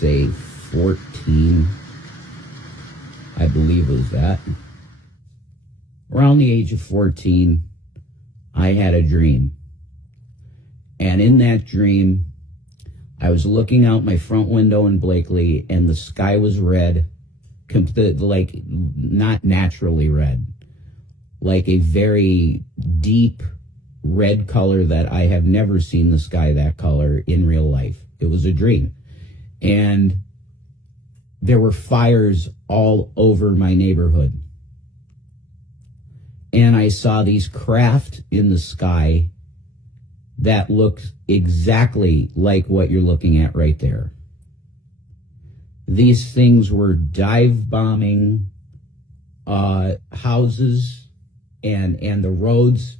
say 14, I believe it was that. Around the age of 14, I had a dream. And in that dream, I was looking out my front window in Blakely, and the sky was red, like not naturally red, like a very deep red color that I have never seen the sky that color in real life. It was a dream. And there were fires all over my neighborhood. And I saw these craft in the sky that looked exactly like what you're looking at right there. These things were dive bombing houses and the roads,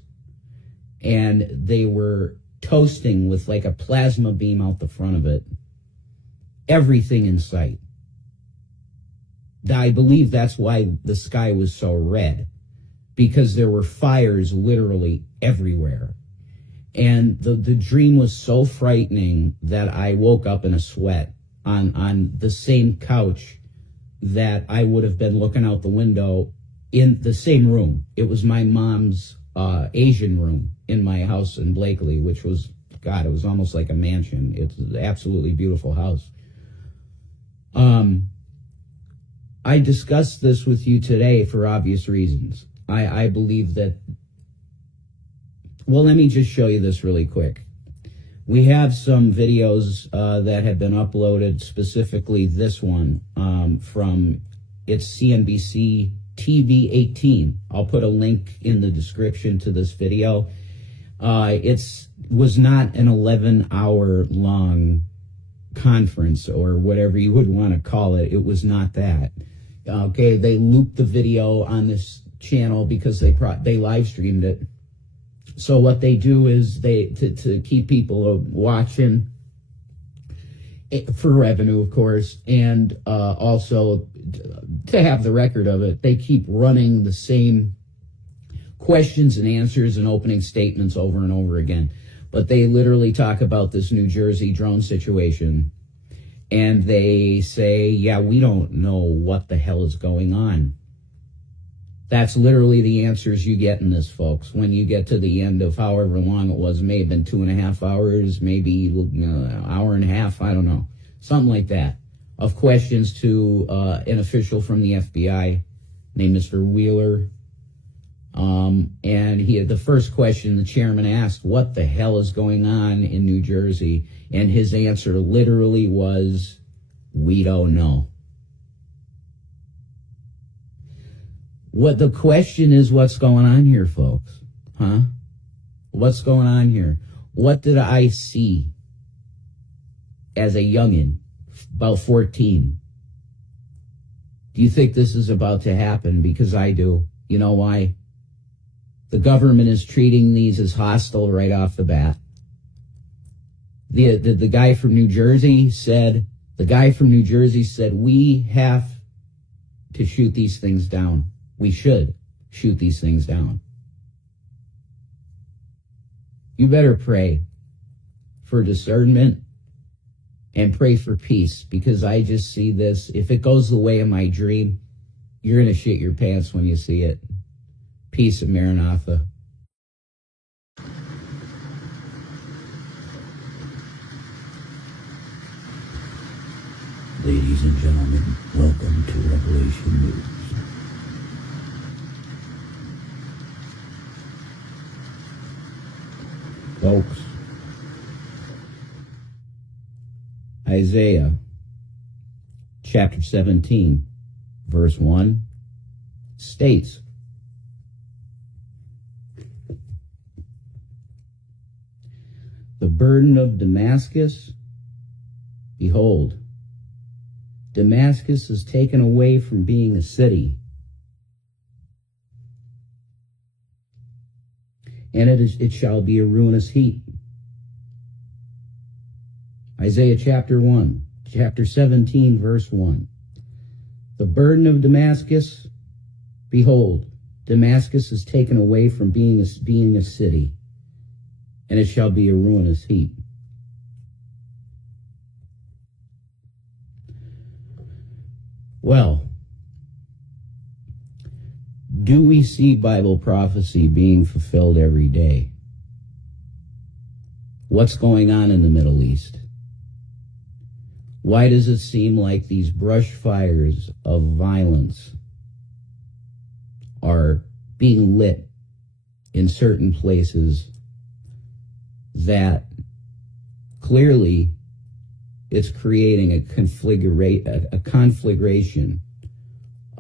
and they were toasting with like a plasma beam out the front of it. Everything in sight. I believe that's why the sky was so red, because there were fires literally everywhere. And the dream was so frightening that I woke up in a sweat on the same couch that I would have been looking out the window in the same room. It was my mom's Asian room in my house in Blakely, which was, God, it was almost like a mansion. It's an absolutely beautiful house. I discussed this with you today for obvious reasons. I believe that, well, let me just show you this really quick. We have some videos that have been uploaded, specifically this one from, it's CNBC TV 18. I'll put a link in the description to this video. It was not an 11-hour long conference or whatever you would want to call it. It was not that. Okay, they looped the video on this channel because they live streamed it. So what they do is to keep people watching for revenue, of course, and also to have the record of it. They keep running the same questions and answers and opening statements over and over again. But they literally talk about this New Jersey drone situation, and they say, yeah, we don't know what the hell is going on. That's literally the answers you get in this, folks. When you get to the end of however long it was, may have been 2.5 hours, maybe an hour and a half, I don't know. Something like that, of questions to an official from the FBI named Mr. Wheeler. And the first question the chairman asked, what the hell is going on in New Jersey? And his answer literally was, we don't know. What the question is, what's going on here, folks? Huh? What's going on here? What did I see as a youngin', about 14? Do you think this is about to happen? Because I do. You know why? The government is treating these as hostile right off the bat. The guy from New Jersey said, we have to shoot these things down. We should shoot these things down. You better pray for discernment and pray for peace, because I just see this. If it goes the way of my dream, you're going to shit your pants when you see it. Peace and Maranatha. Ladies and gentlemen, welcome to Revelation News. Folks, Isaiah chapter 17, verse 1 states, the burden of Damascus, behold, Damascus is taken away from being a city, and it shall be a ruinous heap. Isaiah chapter 17, verse 1. The burden of Damascus, behold, Damascus is taken away from being a city, and it shall be a ruinous heap. Well, do we see Bible prophecy being fulfilled every day? What's going on in the Middle East? Why does it seem like these brush fires of violence are being lit in certain places that clearly it's creating a conflagration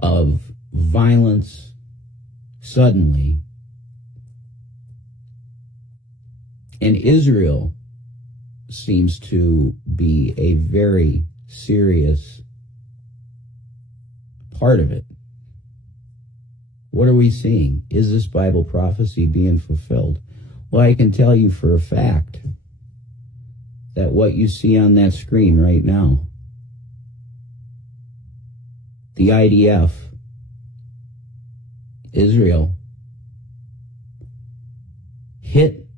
of violence suddenly? And Israel seems to be a very serious part of it. What are we seeing? Is this Bible prophecy being fulfilled? Well, I can tell you for a fact that what you see on that screen right now, the IDF, Israel, hit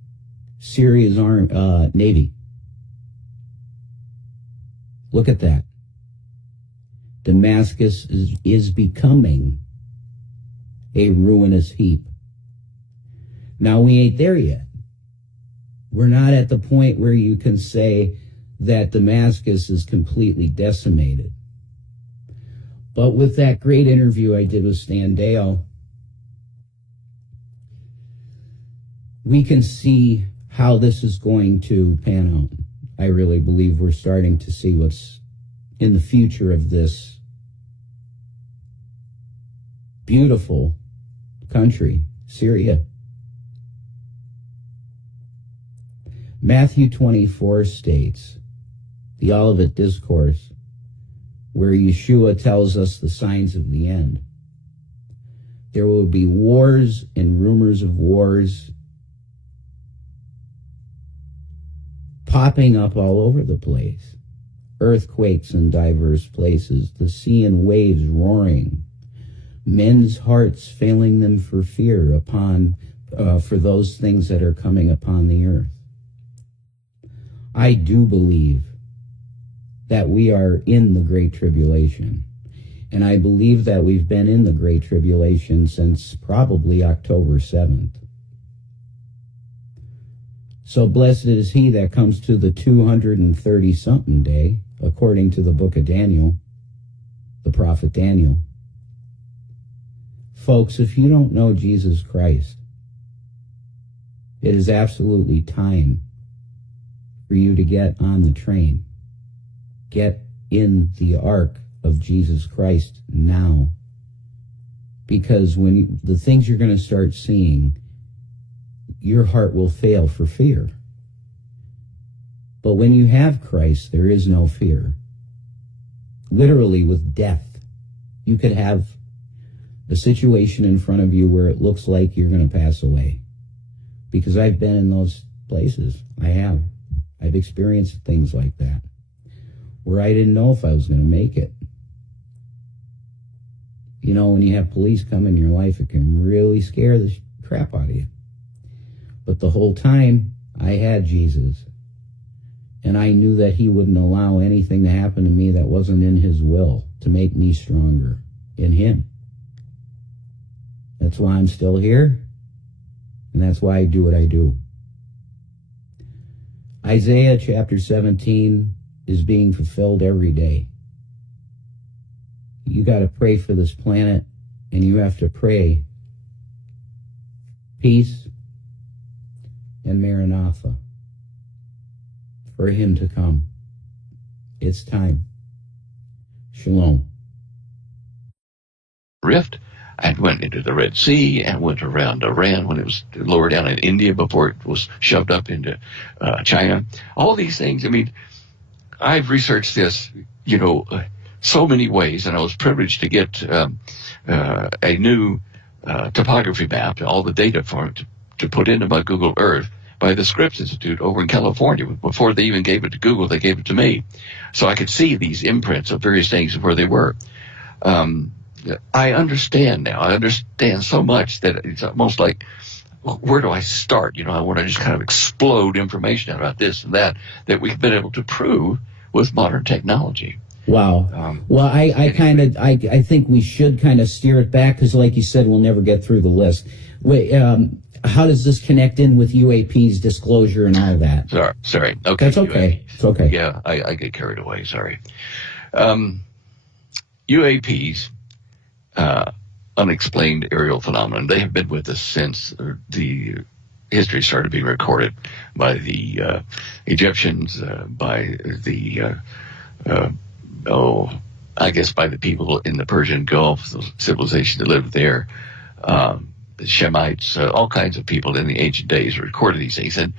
Syria's Navy. Look at that. Damascus is becoming a ruinous heap. Now, we ain't there yet. We're not at the point where you can say that Damascus is completely decimated. But with that great interview I did with Stan Dale, we can see how this is going to pan out. I really believe we're starting to see what's in the future of this beautiful country, Syria. Matthew 24 states, the Olivet Discourse, where Yeshua tells us the signs of the end. There will be wars and rumors of wars popping up all over the place. Earthquakes in diverse places, the sea and waves roaring, men's hearts failing them for fear for those things that are coming upon the earth. I do believe that we are in the Great Tribulation, and I believe that we've been in the Great Tribulation since probably October 7th. So blessed is he that comes to the 230-something day, according to the book of Daniel, the prophet Daniel. Folks, if you don't know Jesus Christ, it is absolutely time for you to get on the train. Get in the ark of Jesus Christ now. Because the things you're going to start seeing, your heart will fail for fear. But when you have Christ, there is no fear. Literally, with death, you could have a situation in front of you where it looks like you're going to pass away. Because I've been in those places. I have. I've experienced things like that, where I didn't know if I was going to make it. You know, when you have police come in your life, it can really scare the crap out of you. But the whole time, I had Jesus. And I knew that he wouldn't allow anything to happen to me that wasn't in his will to make me stronger in him. That's why I'm still here. And that's why I do what I do. Isaiah chapter 17 is being fulfilled every day. You got to pray for this planet, and you have to pray peace and Maranatha for him to come. It's time. Shalom. Rift and went into the Red Sea and went around Iran when it was lower down in India before it was shoved up into China. All these things, I mean, I've researched this, so many ways, and I was privileged to get a new topography map, all the data for it to put into my Google Earth by the Scripps Institute over in California. Before they even gave it to Google, they gave it to me. So I could see these imprints of various things and where they were. I understand now. I understand so much that it's almost like, where do I start? I want to just kind of explode information about this and that we've been able to prove with modern technology. Wow. Well, I think we should kind of steer it back because, like you said, we'll never get through the list. Wait, how does this connect in with UAP's disclosure and all that? Sorry. Okay. That's okay. It's okay. Yeah, I get carried away. Sorry. UAPs, unexplained aerial phenomenon. They have been with us since the history started being recorded by the Egyptians, by the I guess by the people in the Persian Gulf, the civilization that lived there, the Shemites, all kinds of people in the ancient days recorded these things. And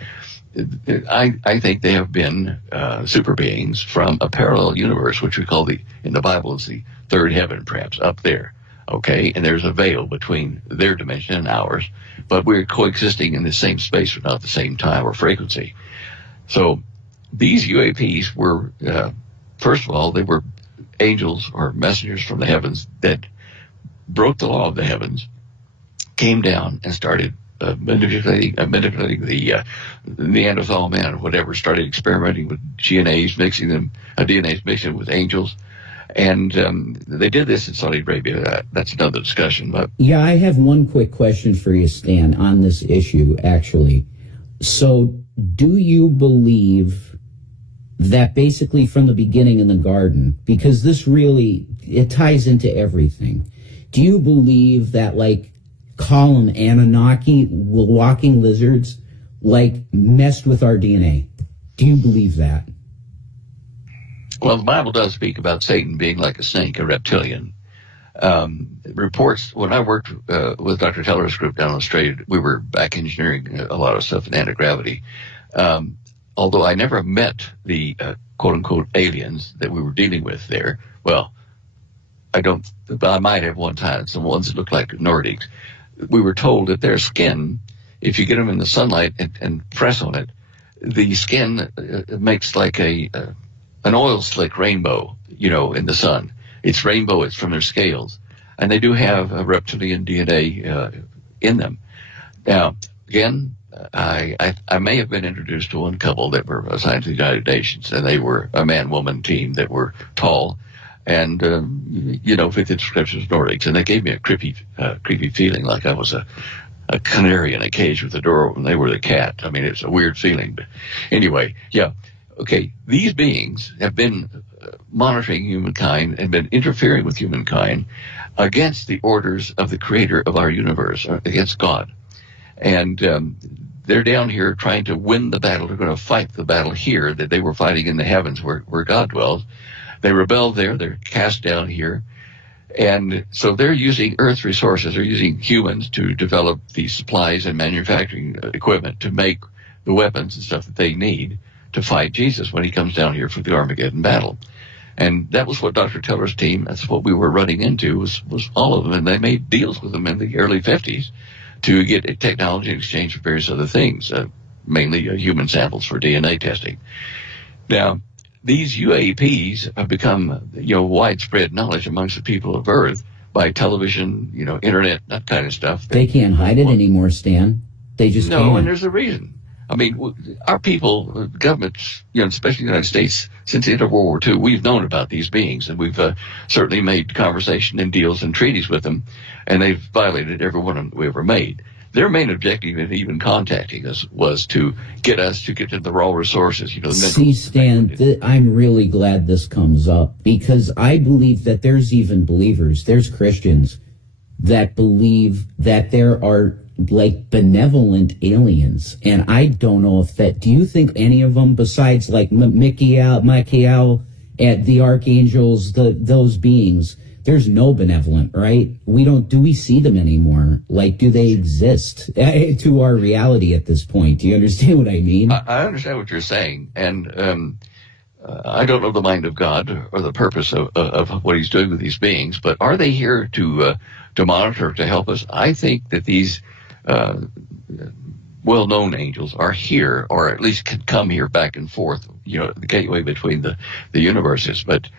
I think they have been super beings from a parallel universe, which we call in the Bible is the third heaven, perhaps, up there. Okay, and there's a veil between their dimension and ours, but we're coexisting in the same space but not the same time or frequency. So these UAPs were, first of all, they were angels or messengers from the heavens that broke the law of the heavens, came down and started manipulating the Neanderthal man or whatever, started experimenting with DNAs, mixing with angels. And they did this in Saudi Arabia. That's another discussion. But yeah, I have one quick question for you, Stan, on this issue, actually. So do you believe that basically from the beginning in the garden, because this really, it ties into everything, do you believe that, like, call them Anunnaki, walking lizards, like, messed with our DNA? Do you believe that? Well, the Bible does speak about Satan being like a snake, a reptilian. Reports, when I worked with Dr. Teller's group down in Australia, we were back engineering a lot of stuff in anti-gravity. Although I never met the quote-unquote aliens that we were dealing with there. Well, I might have one time, some ones that look like Nordics. We were told that their skin, if you get them in the sunlight and press on it, the skin makes like an oil slick rainbow, in the sun. It's rainbow, it's from their scales. And they do have a reptilian DNA in them. Now, again, I may have been introduced to one couple that were assigned to the United Nations, and they were a man-woman team that were tall and, fit the descriptions of Nordics. And they gave me a creepy feeling like I was a canary in a cage with a door open. They were the cat. I mean, it's a weird feeling. But anyway, yeah. Okay, these beings have been monitoring humankind and been interfering with humankind against the orders of the creator of our universe, against God. And they're down here trying to win the battle. They're going to fight the battle here that they were fighting in the heavens where God dwells. They rebelled there. They're cast down here. And so they're using Earth's resources. They're using humans to develop the supplies and manufacturing equipment to make the weapons and stuff that they need to fight Jesus when he comes down here for the Armageddon battle. And that was what Dr. Teller's team, that's what we were running into, was all of them. And they made deals with them in the early 50s to get technology in exchange for various other things, mainly human samples for DNA testing. Now, these UAPs have become, widespread knowledge amongst the people of Earth by television, internet, that kind of stuff. They can't hide it anymore, Stan. They just can't. No, and there's a reason. I mean, our people, governments, especially the United States, since the end of World War II, we've known about these beings, and we've certainly made conversation and deals and treaties with them, and they've violated every one we ever made. Their main objective in even contacting us was to get us to get to the raw resources. See, Stan, I'm really glad this comes up, because I believe that there's even believers, there's Christians that believe that there are like benevolent aliens, and I don't know if that. Do you think any of them, besides like Michael, and the archangels, those beings? There's no benevolent, right? Do we see them anymore? Like, do they exist to our reality at this point? Do you understand what I mean? I understand what you're saying, and I don't know the mind of God or the purpose of what He's doing with these beings, but are they here to monitor, to help us? I think that these well-known angels are here, or at least can come here back and forth, the gateway between the universes. But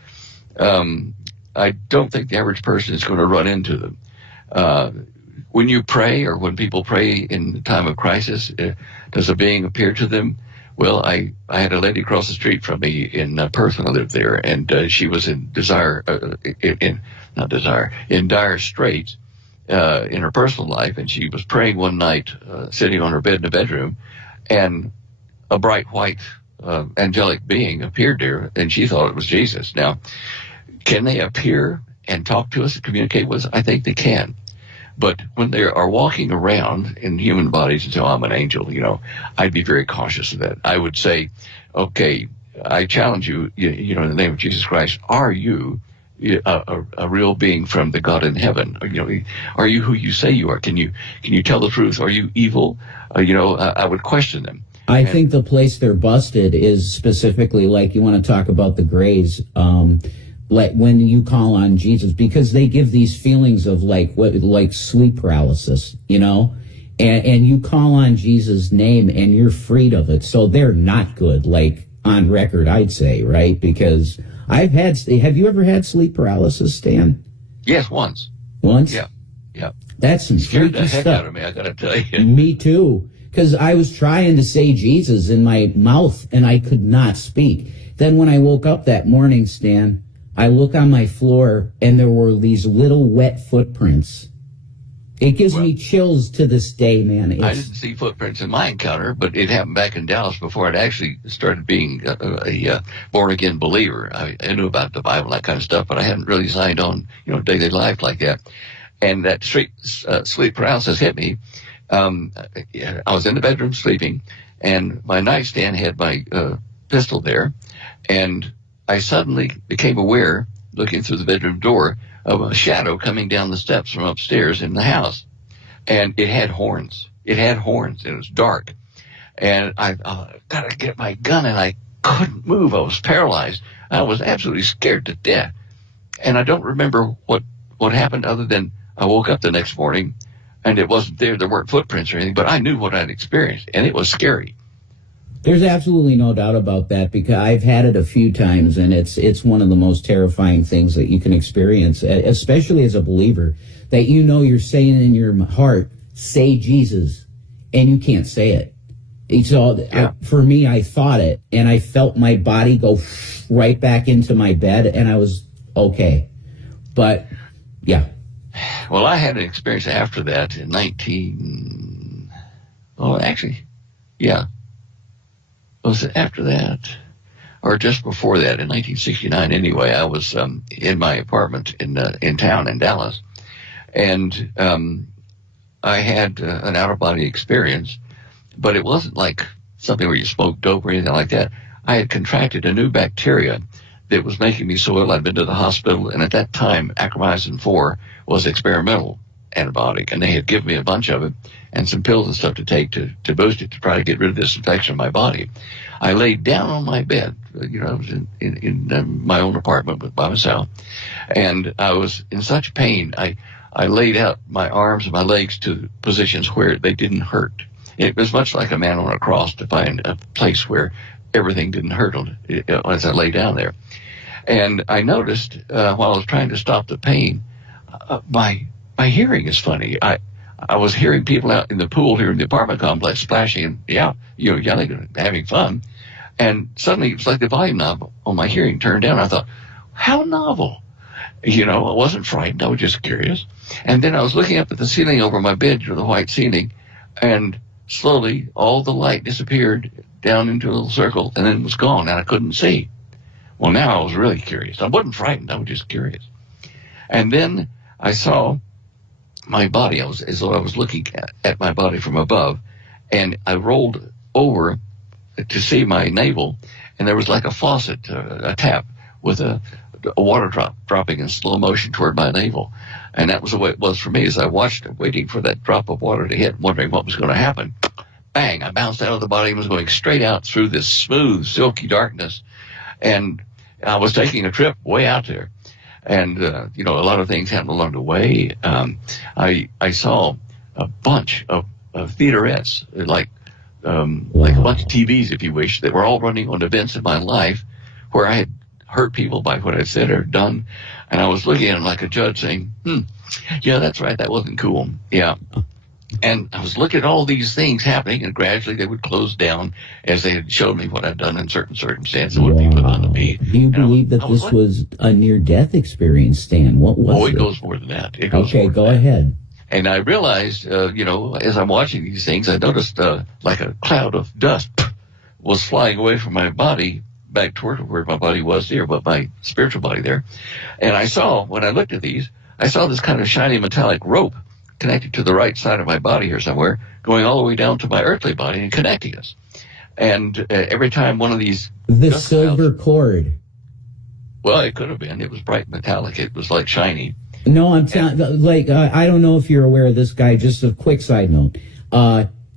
I don't think the average person is going to run into them. When you pray, or when people pray in the time of crisis, does a being appear to them? Well, I had a lady across the street from me in Perth when I lived there, and she was in in dire straits in her personal life, and she was praying one night, sitting on her bed in the bedroom, and a bright white angelic being appeared there, and she thought it was Jesus. Now, can they appear and talk to us and communicate with us? I think they can. But when they are walking around in human bodies and say, oh, I'm an angel, I'd be very cautious of that. I would say, okay, I challenge you, in the name of Jesus Christ, are you a real being from the God in heaven? Are you who you say you are? Can you tell the truth? Are you evil? I would question them. I think the place they're busted is specifically, like, you want to talk about the grays, like when you call on Jesus, because they give these feelings of like sleep paralysis, and you call on Jesus' name and you're freed of it. So they're not good, like on record, I'd say, right? Because have you ever had sleep paralysis, Stan? Yes, once. Once? Yeah. That's some Scared freaky the heck stuff. out of me, I gotta tell you. Me too. Because I was trying to say Jesus in my mouth and I could not speak. Then when I woke up that morning, Stan, I look on my floor and there were these little wet footprints. It gives me chills to this day, man. I didn't see footprints in my encounter, but it happened back in Dallas before I'd actually started being a born-again believer. I knew about the Bible and that kind of stuff, but I hadn't really signed on, daily life like that. And that sleep paralysis hit me. I was in the bedroom sleeping, and my nightstand had my pistol there, and I suddenly became aware, looking through the bedroom door, of a shadow coming down the steps from upstairs in the house. And it had horns. It was dark. And I got to get my gun, and I couldn't move. I was paralyzed. I was absolutely scared to death. And I don't remember what happened other than I woke up the next morning, and it wasn't there. There weren't footprints or anything, but I knew what I'd experienced, and it was scary. There's absolutely no doubt about that, because I've had it a few times, and it's one of the most terrifying things that you can experience, especially as a believer, that you're saying in your heart, say Jesus, and you can't say it. For me, I thought it, and I felt my body go right back into my bed, and I was okay. But, yeah. Well, I had an experience after that in was it after that or just before that, in 1969 anyway? I was in my apartment in town in Dallas, and I had an out-of-body experience, but it wasn't like something where you smoked dope or anything like that. I had contracted a new bacteria that was making me so ill. I'd been to the hospital, and at that time, acromycin 4 was experimental antibiotic, and they had given me a bunch of it and some pills and stuff to take to boost it, to try to get rid of this infection in my body. I laid down on my bed. I was in my own apartment by myself, and I was in such pain. I laid out my arms and my legs to positions where they didn't hurt. It was much like a man on a cross, to find a place where everything didn't hurt as I lay down there. And I noticed while I was trying to stop the pain, my hearing is funny. I was hearing people out in the pool here in the apartment complex splashing and yelling and having fun. And suddenly it was like the volume knob on my hearing turned down. I thought, how novel. I wasn't frightened. I was just curious. And then I was looking up at the ceiling over my bed, the white ceiling, and slowly all the light disappeared down into a little circle and then was gone, and I couldn't see. Well, now I was really curious. I wasn't frightened. I was just curious. And then I saw my body. As though I was looking at my body from above, and I rolled over to see my navel, and there was like a faucet, a tap with a water dropping in slow motion toward my navel. And that was the way it was for me, as I watched it, waiting for that drop of water to hit, wondering what was going to happen. Bang, I bounced out of the body and was going straight out through this smooth, silky darkness. And I was taking a trip way out there. And, a lot of things happened along the way. I saw a bunch of theaterettes, like a bunch of TVs, if you wish, that were all running on events in my life where I had hurt people by what I said or done. And I was looking at them like a judge saying, yeah, that's right, that wasn't cool. Yeah. And I was looking at all these things happening, and gradually they would close down as they had showed me what I'd done in certain circumstances, what people had done to me. Do you believe that this was a near-death experience, Stan? What was it? It goes more than that. It goes okay, more go than that. ahead. And I realized, as I'm watching these things, I noticed like a cloud of dust was flying away from my body back toward where my body was there, but my spiritual body there. And I saw, when I looked at these, I saw this kind of shiny metallic rope connected to the right side of my body here somewhere, going all the way down to my earthly body and connecting us. And every time one of these... The silver cord. Well, it could have been. It was bright metallic. It was like shiny. No, I'm telling, I don't know if you're aware of this guy. Just a quick side note.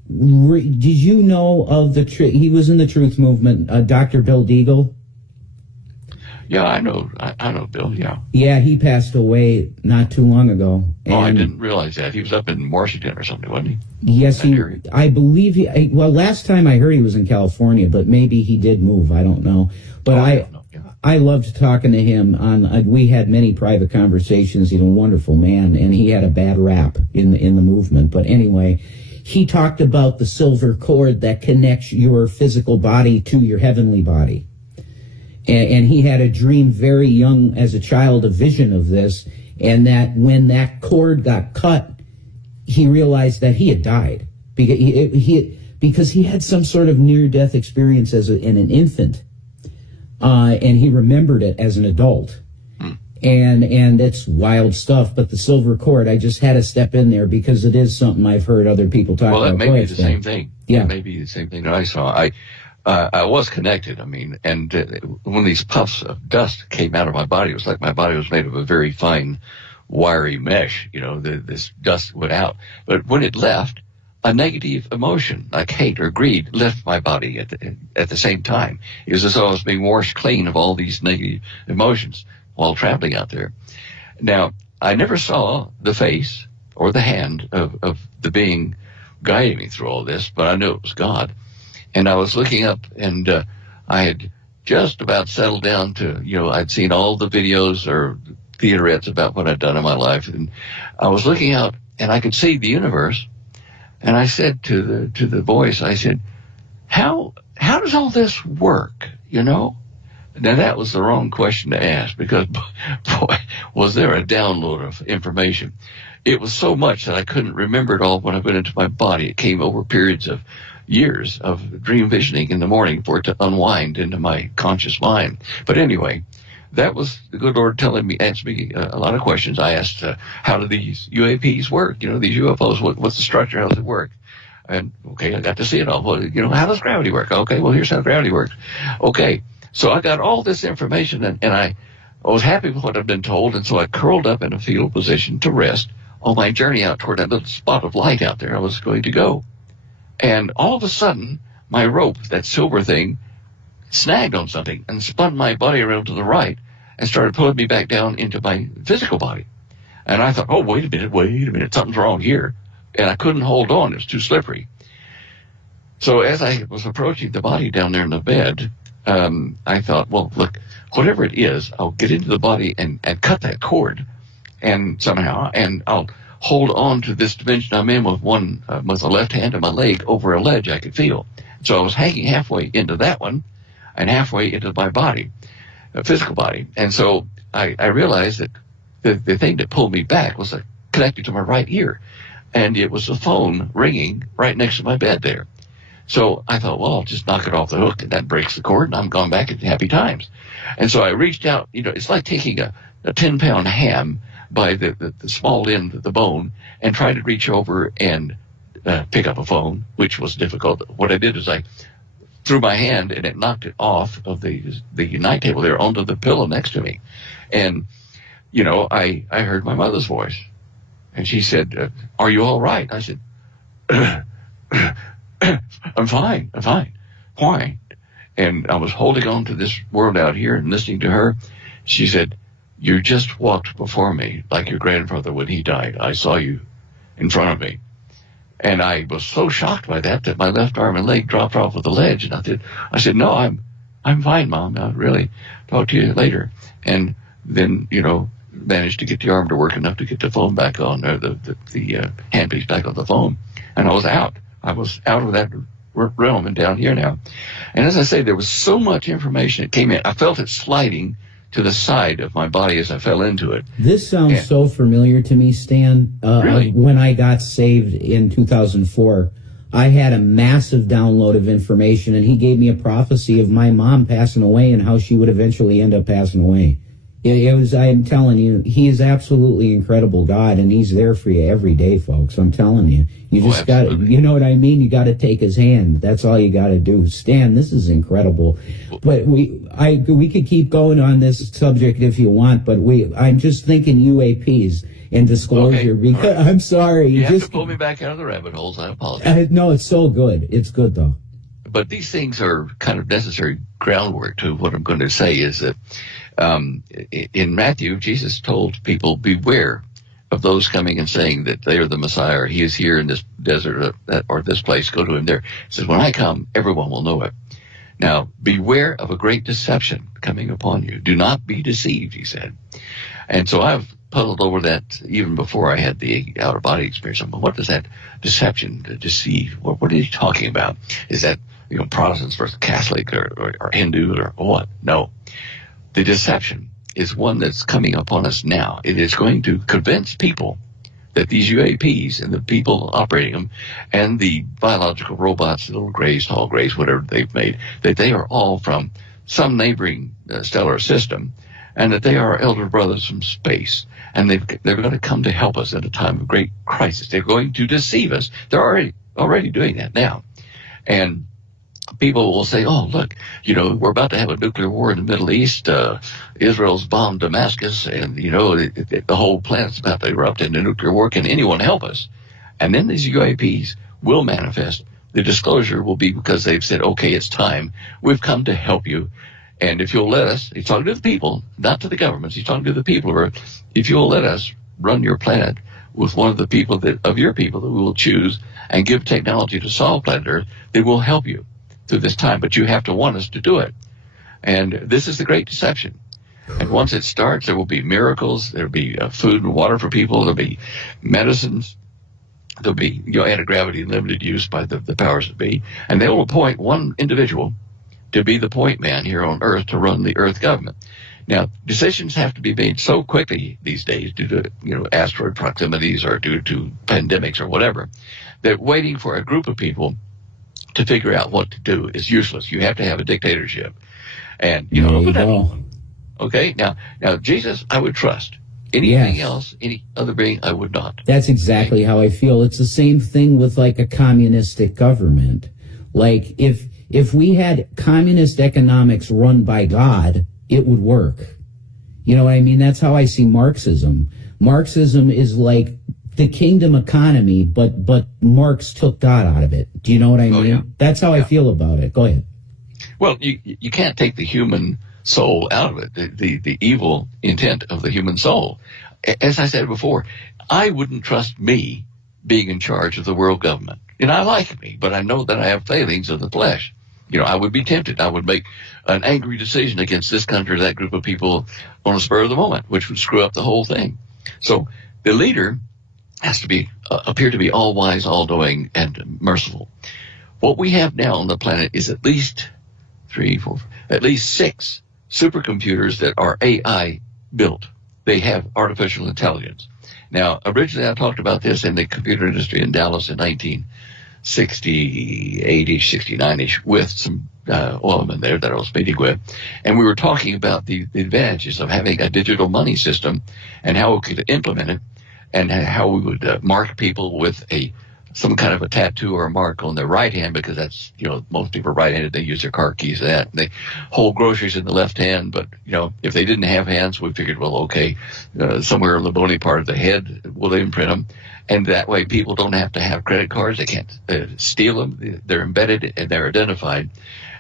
Did you know of he was in the Truth Movement, Dr. Bill Deagle? Yeah, I know Bill, yeah. Yeah, he passed away not too long ago. I didn't realize that. He was up in Washington or something, wasn't he? Yes, I believe well, last time I heard he was in California, but maybe he did move. I don't know. But I loved talking to him. We had many private conversations. He's a wonderful man, and he had a bad rap in the movement. But anyway, he talked about the silver cord that connects your physical body to your heavenly body. And he had a dream very young as a child, a vision of this, and that when that cord got cut, he realized that he had died because he had some sort of near-death experience in an infant, and he remembered it as an adult. And it's wild stuff, but the silver cord, I just had to step in there because it is something I've heard other people talk about. Well, that may be the same thing. Yeah. It may be the same thing that I saw. I was connected, and when these puffs of dust came out of my body, it was like my body was made of a very fine, wiry mesh. This dust went out. But when it left, a negative emotion, like hate or greed, left my body at the same time. It was as though I was being washed clean of all these negative emotions while traveling out there. Now, I never saw the face or the hand of the being guiding me through all this, but I knew it was God. And I was looking up, and I had just about settled down to, I'd seen all the videos or theaterettes about what I'd done in my life, and I was looking out, and I could see the universe, and I said to the voice, I said, how does all this work, Now, that was the wrong question to ask, because, boy, was there a download of information. It was so much that I couldn't remember it all when I went into my body. It came over periods of years of dream visioning in the morning for it to unwind into my conscious mind. But anyway, that was the good Lord asked me a lot of questions. I asked, how do these UAPs work? These UFOs, what's the structure? How does it work? And, okay, I got to see it all. Well, how does gravity work? Okay, well, here's how gravity works. Okay, so I got all this information, and I was happy with what I'd been told, and so I curled up in a fetal position to rest on my journey out toward that little spot of light out there I was going to go. And all of a sudden, my rope, that silver thing, snagged on something and spun my body around to the right and started pulling me back down into my physical body. And I thought, oh, wait a minute, something's wrong here. And I couldn't hold on. It was too slippery. So as I was approaching the body down there in the bed, I thought, well, look, whatever it is, I'll get into the body and cut that cord and somehow, and I'll hold on to this dimension I'm in with with the left hand and my leg over a ledge I could feel. So I was hanging halfway into that one and halfway into my body, physical body. And so I realized that the thing that pulled me back was connected to my right ear. And it was the phone ringing right next to my bed there. So I thought, well, I'll just knock it off the hook, and that breaks the cord, and I'm gone back into happy times. And so I reached out. It's like taking a 10-pound ham by the small end of the bone and try to reach over and pick up a phone, which was difficult. What I did is I threw my hand and it knocked it off of the night table there onto the pillow next to me. And, I heard my mother's voice, and she said, are you all right? I said, I'm fine. Why? And I was holding on to this world out here and listening to her. She said, you just walked before me like your grandfather when he died. I saw you in front of me. And I was so shocked by that my left arm and leg dropped off of the ledge. And I said, no, I'm fine, Mom. I'll really talk to you later. And then, managed to get the arm to work enough to get the phone back on, or the handpiece back on the phone, and I was out. I was out of that realm and down here now. And as I say, there was so much information that came in. I felt it sliding to the side of my body as I fell into it. This sounds so familiar to me, Stan. Really? When I got saved in 2004, I had a massive download of information, and he gave me a prophecy of my mom passing away and how she would eventually end up passing away. It was, I'm telling you, he is absolutely incredible God, and he's there for you every day, folks. I'm telling you. You just got, you know what I mean? You got to take his hand. That's all you got to do. Stan, this is incredible. But we could keep going on this subject if you want, but I'm just thinking UAPs and disclosure, because I'm sorry. You have to pull me back out of the rabbit holes. I apologize. No, it's so good. It's good, though. But these things are kind of necessary groundwork to what I'm going to say is that in Matthew, Jesus told people, beware of those coming and saying that they are the Messiah, or he is here in this desert or this place, go to him there. He says, when I come, everyone will know it. Now, beware of a great deception coming upon you. Do not be deceived, he said. And so I've puzzled over that even before I had the out-of-body experience. I'm, what does that deception, to deceive, what are you talking about? Is that, Protestants versus Catholic or Hindu or what? No. The deception is one that's coming upon us now. It is going to convince people that these UAPs and the people operating them and the biological robots, the little grays, tall grays, whatever they've made, that they are all from some neighboring stellar system, and that they are our elder brothers from space. And they're going to come to help us at a time of great crisis. They're going to deceive us. They're already doing that now. And people will say, oh, look, we're about to have a nuclear war in the Middle East. Israel's bombed Damascus, and, the whole planet's about to erupt into nuclear war. Can anyone help us? And then these UAPs will manifest. The disclosure will be because they've said, okay, it's time. We've come to help you. And if you'll let us, he's talking to the people, not to the governments. He's talking to the people of Earth. If you'll let us run your planet with one of the people of your people that we will choose and give technology to solve planet Earth, they will help you through this time, but you have to want us to do it. And this is the great deception. And once it starts, there will be miracles. There'll be food and water for people. There'll be medicines. There'll be anti-gravity in limited use by the powers that be. And they will appoint one individual to be the point man here on Earth to run the Earth government. Now, decisions have to be made so quickly these days due to asteroid proximities or due to pandemics or whatever, that waiting for a group of people to figure out what to do is useless. You have to have a dictatorship. And, okay, now, Jesus, I would trust. Anything else, any other being, I would not. That's exactly how I feel. It's the same thing with like a communistic government. Like if we had communist economics run by God, it would work. You know what I mean? That's how I see Marxism. Marxism is like the kingdom economy, but Marx took God out of it. Do you know what I mean? Yeah. That's how I feel about it. Go ahead. Well, you can't take the human soul out of it, the evil intent of the human soul. As I said before, I wouldn't trust me being in charge of the world government. And I like me, but I know that I have failings of the flesh. I would be tempted. I would make an angry decision against this country or that group of people on the spur of the moment, which would screw up the whole thing. So the leader has to be appear to be all wise, all knowing, and merciful. What we have now on the planet is at least 6 supercomputers that are AI built. They have artificial intelligence. Now, originally I talked about this in the computer industry in Dallas in 1968-ish, 69-ish, with some oilmen there that I was meeting with. And we were talking about the advantages of having a digital money system and how we could implement it, and how we would mark people with some kind of a tattoo or a mark on their right hand, because that's, most people are right-handed. They use their car keys and that. And they hold groceries in the left hand, but, if they didn't have hands, we figured, well, okay, somewhere in the bony part of the head, we'll imprint them. And that way people don't have to have credit cards. They can't steal them. They're embedded and they're identified.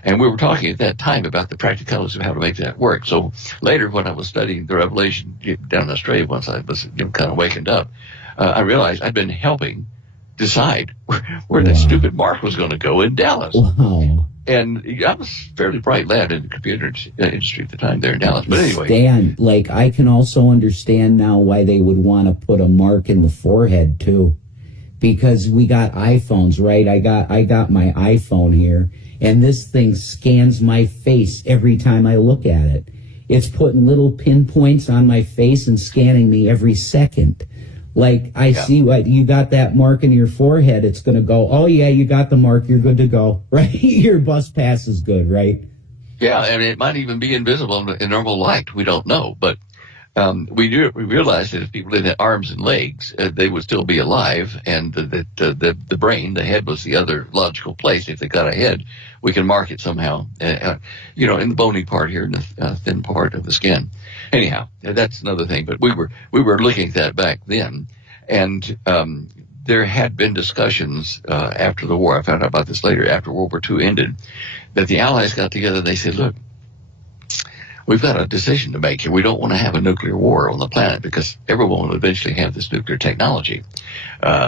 And we were talking at that time about the practicalities of how to make that work. So later, when I was studying the Revelation down in Australia, once I was kind of wakened up, I realized I'd been helping decide where that stupid mark was going to go in Dallas. Wow. And I was a fairly bright lad in the computer industry at the time there in Dallas. But anyway. Stan, like, I can also understand now why they would want to put a mark in the forehead, too. Because we got iPhones, right? I got my iPhone here, and this thing scans my face every time I look at it. It's putting little pinpoints on my face and scanning me every second. Like, I see what you got, that mark in your forehead. It's going to go, oh, yeah, you got the mark. You're good to go, right? Your bus pass is good, right? Yeah, and it might even be invisible in normal light. We don't know. But we realized that if people didn't have arms and legs, they would still be alive, and that the brain, the head, was the other logical place. If they got a head, we can mark it somehow, in the bony part here, in the thin part of the skin. Anyhow, that's another thing. But we were looking at that back then, and there had been discussions after the war. I found out about this later, after World War II ended, that the Allies got together and they said, look, we've got a decision to make here. We don't want to have a nuclear war on the planet because everyone will eventually have this nuclear technology.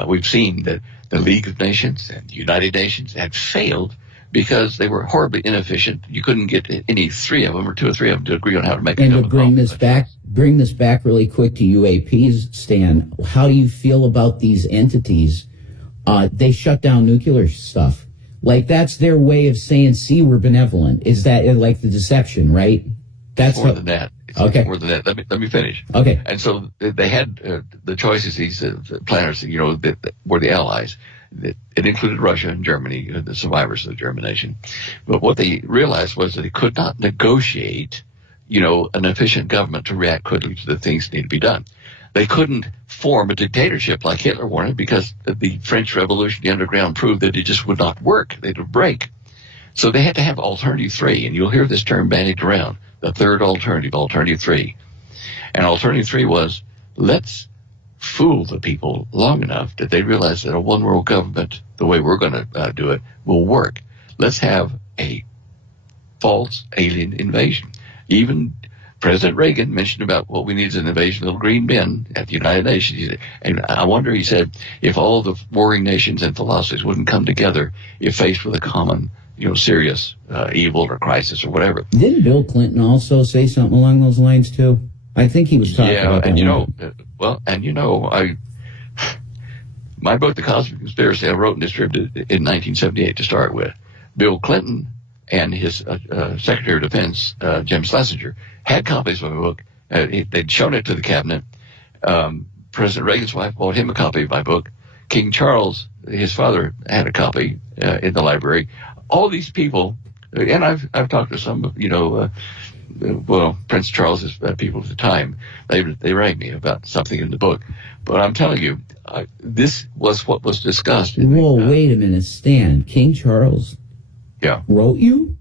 We've seen that the League of Nations and the United Nations had failed because they were horribly inefficient. You couldn't get any three of them or two or three of them to agree on how to make and a to bring this back really quick to UAPs, Stan, how do you feel about these entities? They shut down nuclear stuff. Like, that's their way of saying, see, we're benevolent. Is that like the deception, right? That's more than that. It's okay. More than that. Let me finish. Okay. And so they had the choices. These planners, that were the Allies. It included Russia and Germany, the survivors of the German nation. But what they realized was that they could not negotiate, an efficient government to react quickly to the things that need to be done. They couldn't form a dictatorship like Hitler wanted because the French Revolution, the underground, proved that it just would not work. They'd break. So they had to have alternative three, and you'll hear this term bandied around, the third alternative, alternative three. And alternative three was, let's fool the people long enough that they realize that a one-world government, the way we're going to do it, will work. Let's have a false alien invasion. Even President Reagan mentioned about what we need is an invasion of little green men at the United Nations. And I wonder, he said, if all the warring nations and philosophies wouldn't come together if faced with a common, serious evil or crisis or whatever. Didn't Bill Clinton also say something along those lines, too? I think he was talking about that. My book, The Cosmic Conspiracy, I wrote and distributed in 1978 to start with. Bill Clinton and his Secretary of Defense, Jim Schlesinger, had copies of my book. They'd shown it to the cabinet. President Reagan's wife bought him a copy of my book. King Charles, his father, had a copy in the library. All these people, and I've talked to some, Prince Charles's people at the time. They rang me about something in the book. But I'm telling you, this was what was discussed. Whoa, wait a minute, Stan. King Charles wrote you?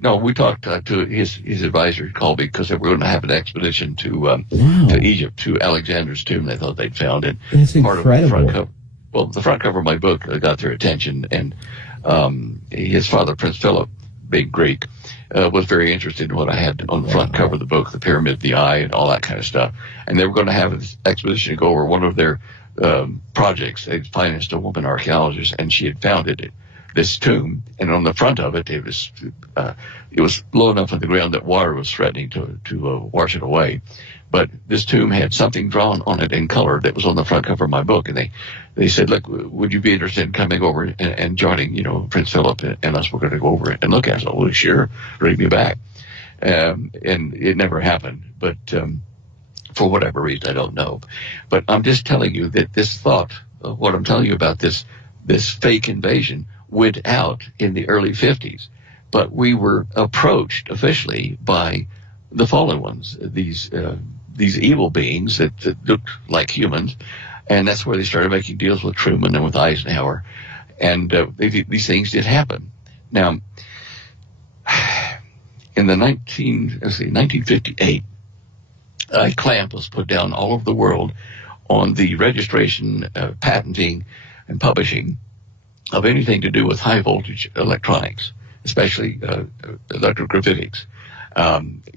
No, we talked to his advisor, called me because they were going to have an expedition to Egypt, to Alexander's tomb they thought they'd found it. That's incredible. The front cover of my book got their attention, and his father, Prince Philip, being Greek, was very interested in what I had on the front cover of the book, the pyramid, the eye, and all that kind of stuff. And they were going to have an expedition to go over one of their projects. They'd financed a woman archaeologist, and she had founded this tomb, and on the front of it, it was low enough on the ground that water was threatening to wash it away. But this tomb had something drawn on it in color that was on the front cover of my book, and they said, look, would you be interested in coming over and joining, Prince Philip and us? We're going to go over it and look at it. So, well, sure, bring me back. And it never happened, but for whatever reason, I don't know. But I'm just telling you that this thought of what I'm telling you about this fake invasion went out in the early 50s. But we were approached officially by the fallen ones, these evil beings that looked like humans, and that's where they started making deals with Truman and with Eisenhower, and these things did happen. Now, in the 1958, a clamp was put down all over the world on the registration, patenting, and publishing of anything to do with high voltage electronics, especially electrogravitics.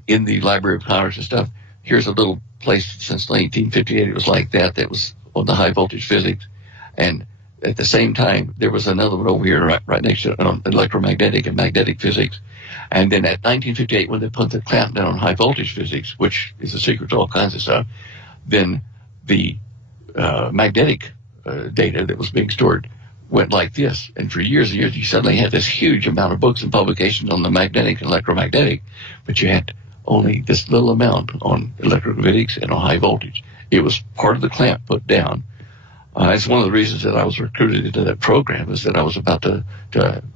In the Library of Congress and stuff, here's a little place since 1958 it was like that was on the high voltage physics, and at the same time, there was another one over here right next to it on electromagnetic and magnetic physics. And then at 1958, when they put the clamp down on high voltage physics, which is the secret to all kinds of stuff, then the magnetic data that was being stored went like this. And for years and years, you suddenly had this huge amount of books and publications on the magnetic and electromagnetic, but you had only this little amount on electrophysics and on high voltage. It was part of the clamp put down. It's one of the reasons that I was recruited into that program, is that I was about to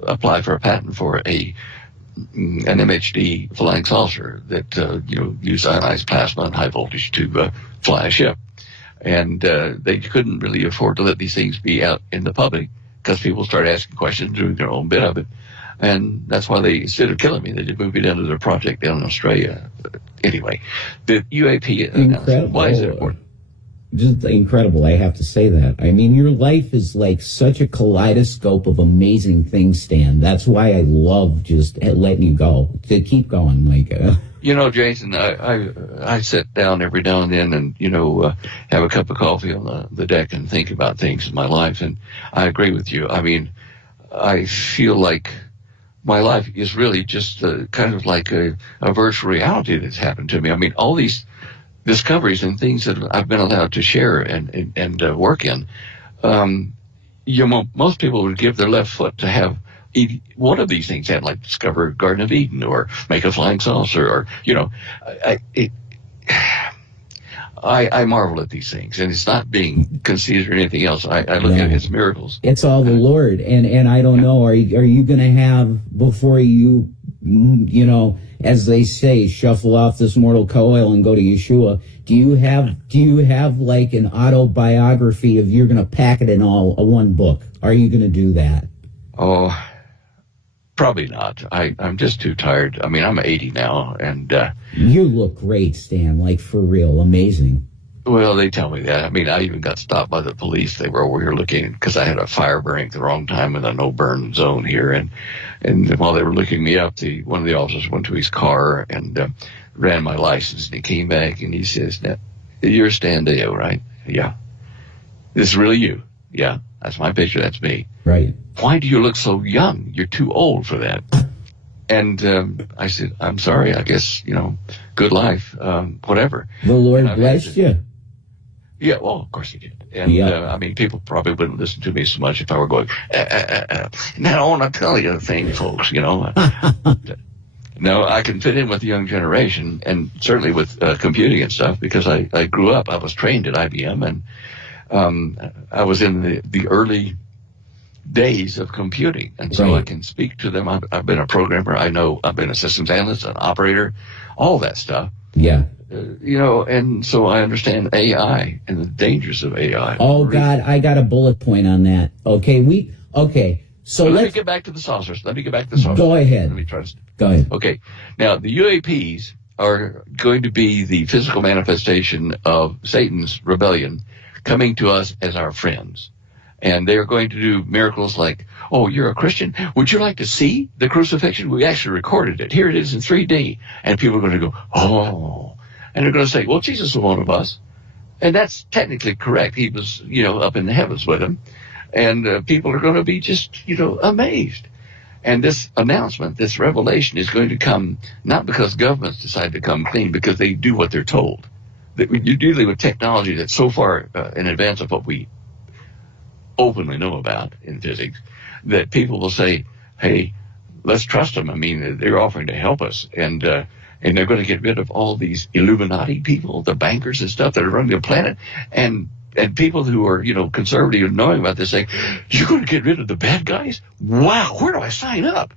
apply for a patent for an MHD flying saucer that used ionized plasma and high voltage to fly a ship. And they couldn't really afford to let these things be out in the public because people started asking questions, doing their own bit of it. And that's why they, instead of killing me, they just moved me down to their project down in Australia. But anyway, the UAP announcement, why is it important? Just incredible, I have to say that. I mean, your life is like such a kaleidoscope of amazing things, Stan. That's why I love just letting you go. To keep going, like... Jason, I sit down every now and then and, have a cup of coffee on the deck and think about things in my life. And I agree with you. I mean, I feel like my life is really just kind of like a virtual reality that's happened to me. I mean, all these discoveries and things that I've been allowed to share and work in. Most people would give their left foot to have one of these things happen, like discover Garden of Eden or make a flying saucer, or I marvel at these things, and it's not being considered anything else. I look at it as miracles. It's all the Lord, and I don't know. Are you going to have, before you as they say, shuffle off this mortal coil and go to Yeshua? Do you have like an autobiography of, you're going to pack it in one book? Are you going to do that? Oh, probably not. I'm just too tired. I mean, I'm 80 now, and you look great, Stan. Like, for real, amazing. Well, they tell me that. I mean, I even got stopped by the police. They were over here looking because I had a fire burning at the wrong time in a no-burn zone here. And while they were looking me up, one of the officers went to his car and ran my license. And he came back and he says, "Now, you're Stan Deo, right?" "Yeah." "This is really you?" "Yeah, that's my picture. That's me." "Right." "Why do you look so young? You're too old for that." And I said, "I'm sorry. I guess, good life, whatever." The Lord blessed you. Yeah, well, of course he did. And, I mean, people probably wouldn't listen to me so much if I were going, "Now, I want to tell you a thing, folks, No, I can fit in with the young generation, and certainly with computing and stuff, because I grew up, I was trained at IBM, and I was in the early days of computing. And so I can speak to them. I've been a programmer. I've been a systems analyst, an operator, all that stuff. Yeah. And so I understand AI and the dangers of AI. Oh, God, I got a bullet point on that. Okay, so let me get back to the saucers. Go ahead. Let me try to... Go ahead. Okay. Now, the UAPs are going to be the physical manifestation of Satan's rebellion coming to us as our friends. And they are going to do miracles like, "Oh, you're a Christian? Would you like to see the crucifixion? We actually recorded it. Here it is in 3D. And people are going to go, "Oh." And they're going to say, "Well, Jesus was one of us." And that's technically correct. He was, up in the heavens with him. And people are going to be just, amazed. And this announcement, this revelation is going to come not because governments decide to come clean, because they do what they're told. You're dealing with technology that's so far in advance of what we openly know about in physics, that people will say, "Hey, let's trust them. I mean, they're offering to help us." And they're going to get rid of all these Illuminati people, the bankers and stuff that are running the planet, and people who are, conservative and knowing about this, saying, "You're going to get rid of the bad guys? Wow, where do I sign up?"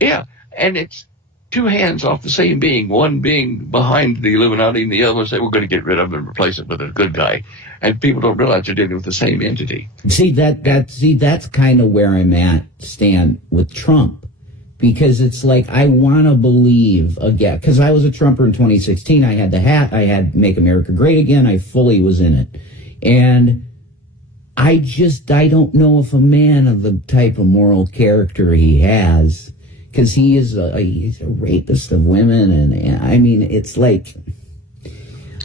Yeah, and it's two hands off the same being, one being behind the Illuminati and the other one say, "We're going to get rid of him and replace it with a good guy." And people don't realize they're dealing with the same entity. See, that's kind of where I'm at, Stan, with Trump. Because it's like, I want to believe again, because I was a Trumper in 2016. I had the hat. I had Make America Great Again. I fully was in it. And I don't know if a man of the type of moral character he has, because he's a rapist of women. And I mean, it's like,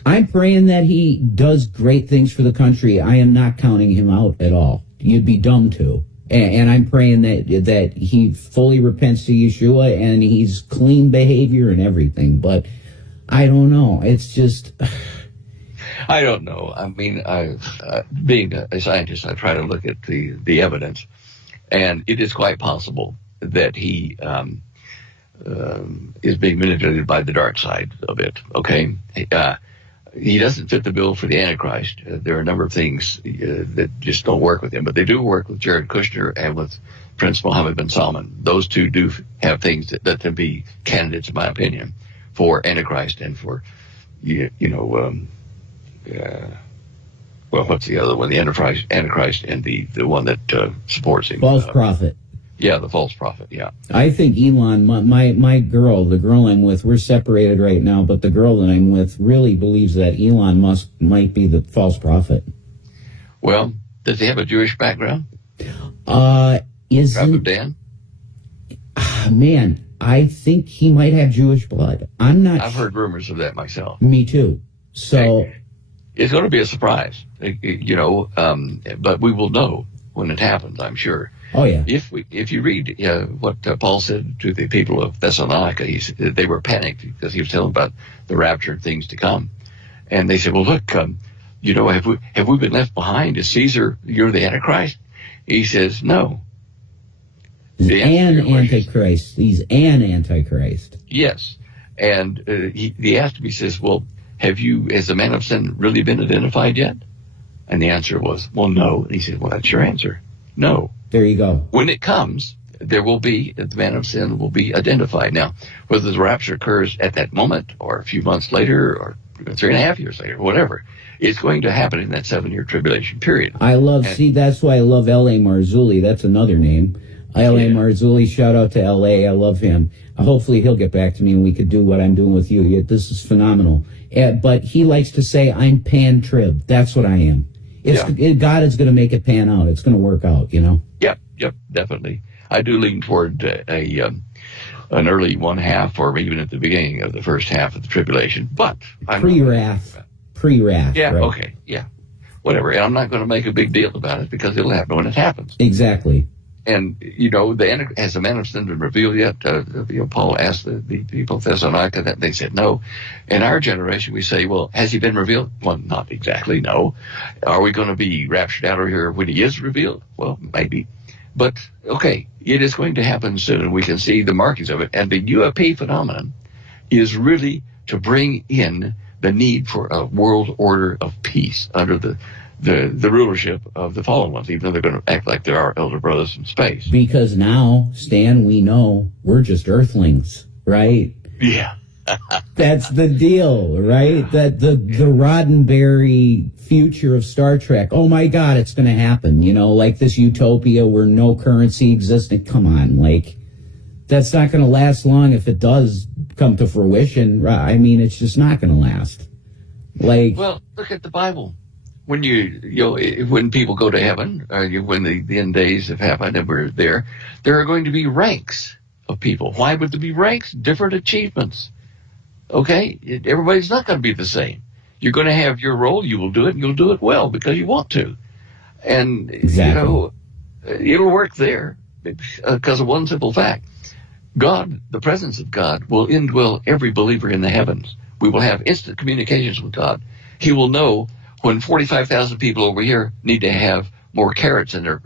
I'm praying that he does great things for the country. I am not counting him out at all. you'd be dumb to. And I'm praying that he fully repents to Yeshua and he's clean behavior and everything. But I don't know. It's just... I don't know. I mean, being a scientist, I try to look at the evidence, and it is quite possible that he is being manipulated by the dark side of it. Okay, he doesn't fit the bill for the Antichrist. There are a number of things that just don't work with him, but they do work with Jared Kushner and with Prince Mohammed bin Salman. Those two do have things that can be candidates, in my opinion, for Antichrist and for well, what's the other one? The Antichrist and the one that supports him. False prophet. Yeah, the false prophet, yeah. I think Elon, my girl, the girl I'm with, we're separated right now, but the girl that I'm with really believes that Elon Musk might be the false prophet. Well, does he have a Jewish background? Rabbi Dan? Man, I think he might have Jewish blood. I've heard rumors of that myself. Me too. So... It's going to be a surprise, but we will know when it happens, I'm sure. Oh, yeah. If you read what Paul said to the people of Thessalonica, they were panicked because he was telling about the rapture and things to come. And they said, well, look, have we been left behind? Is Caesar, you're the Antichrist? He says, no. He's an Antichrist. He's an Antichrist. Yes. And he asked him, he says, well, have you, as the man of sin, really been identified yet? And the answer was, well, no. And he said, well, that's your answer. No. There you go. When it comes, the man of sin will be identified. Now, whether the rapture occurs at that moment or a few months later or 3.5 years later, whatever, it's going to happen in that 7-year tribulation period. That's why I love L.A. Marzulli. That's another name. L.A. Marzulli, shout out to L.A. I love him. Hopefully he'll get back to me and we could do what I'm doing with you. This is phenomenal. But he likes to say, I'm pan-trib. That's what I am. God is going to make it pan out. It's going to work out, Yep, definitely. I do lean toward an early one half or even at the beginning of the first half of the tribulation. But pre-wrath. Yeah, right. Okay, yeah. Whatever. And I'm not going to make a big deal about it because it'll happen when it happens. Exactly. And, has the man of sin been revealed yet? Paul asked the people of Thessalonica that. They said no. In our generation, we say, well, has he been revealed? Well, not exactly, no. Are we going to be raptured out of here when he is revealed? Well, maybe. But, okay, it is going to happen soon. We can see the markings of it. And the UAP phenomenon is really to bring in the need for a world order of peace under the rulership of the fallen ones, even though they're going to act like they're our elder brothers in space. Because now, Stan, we know we're just earthlings, right? Yeah. That's the deal, right? That the Roddenberry future of Star Trek. Oh my God, it's going to happen. Like this utopia where no currency exists. Come on, that's not going to last long if it does come to fruition. I mean, it's just not going to last. Well, look at the Bible. When when people go to heaven, when the end days have happened and we're there are going to be ranks of people. Why would there be ranks? Different achievements. Okay? Everybody's not going to be the same. You're going to have your role. You will do it, and you'll do it well because you want to. And, exactly. It'll work there because of one simple fact. God, the presence of God, will indwell every believer in the heavens. We will have instant communications with God. He will know when 45,000 people over here need to have more carrots in their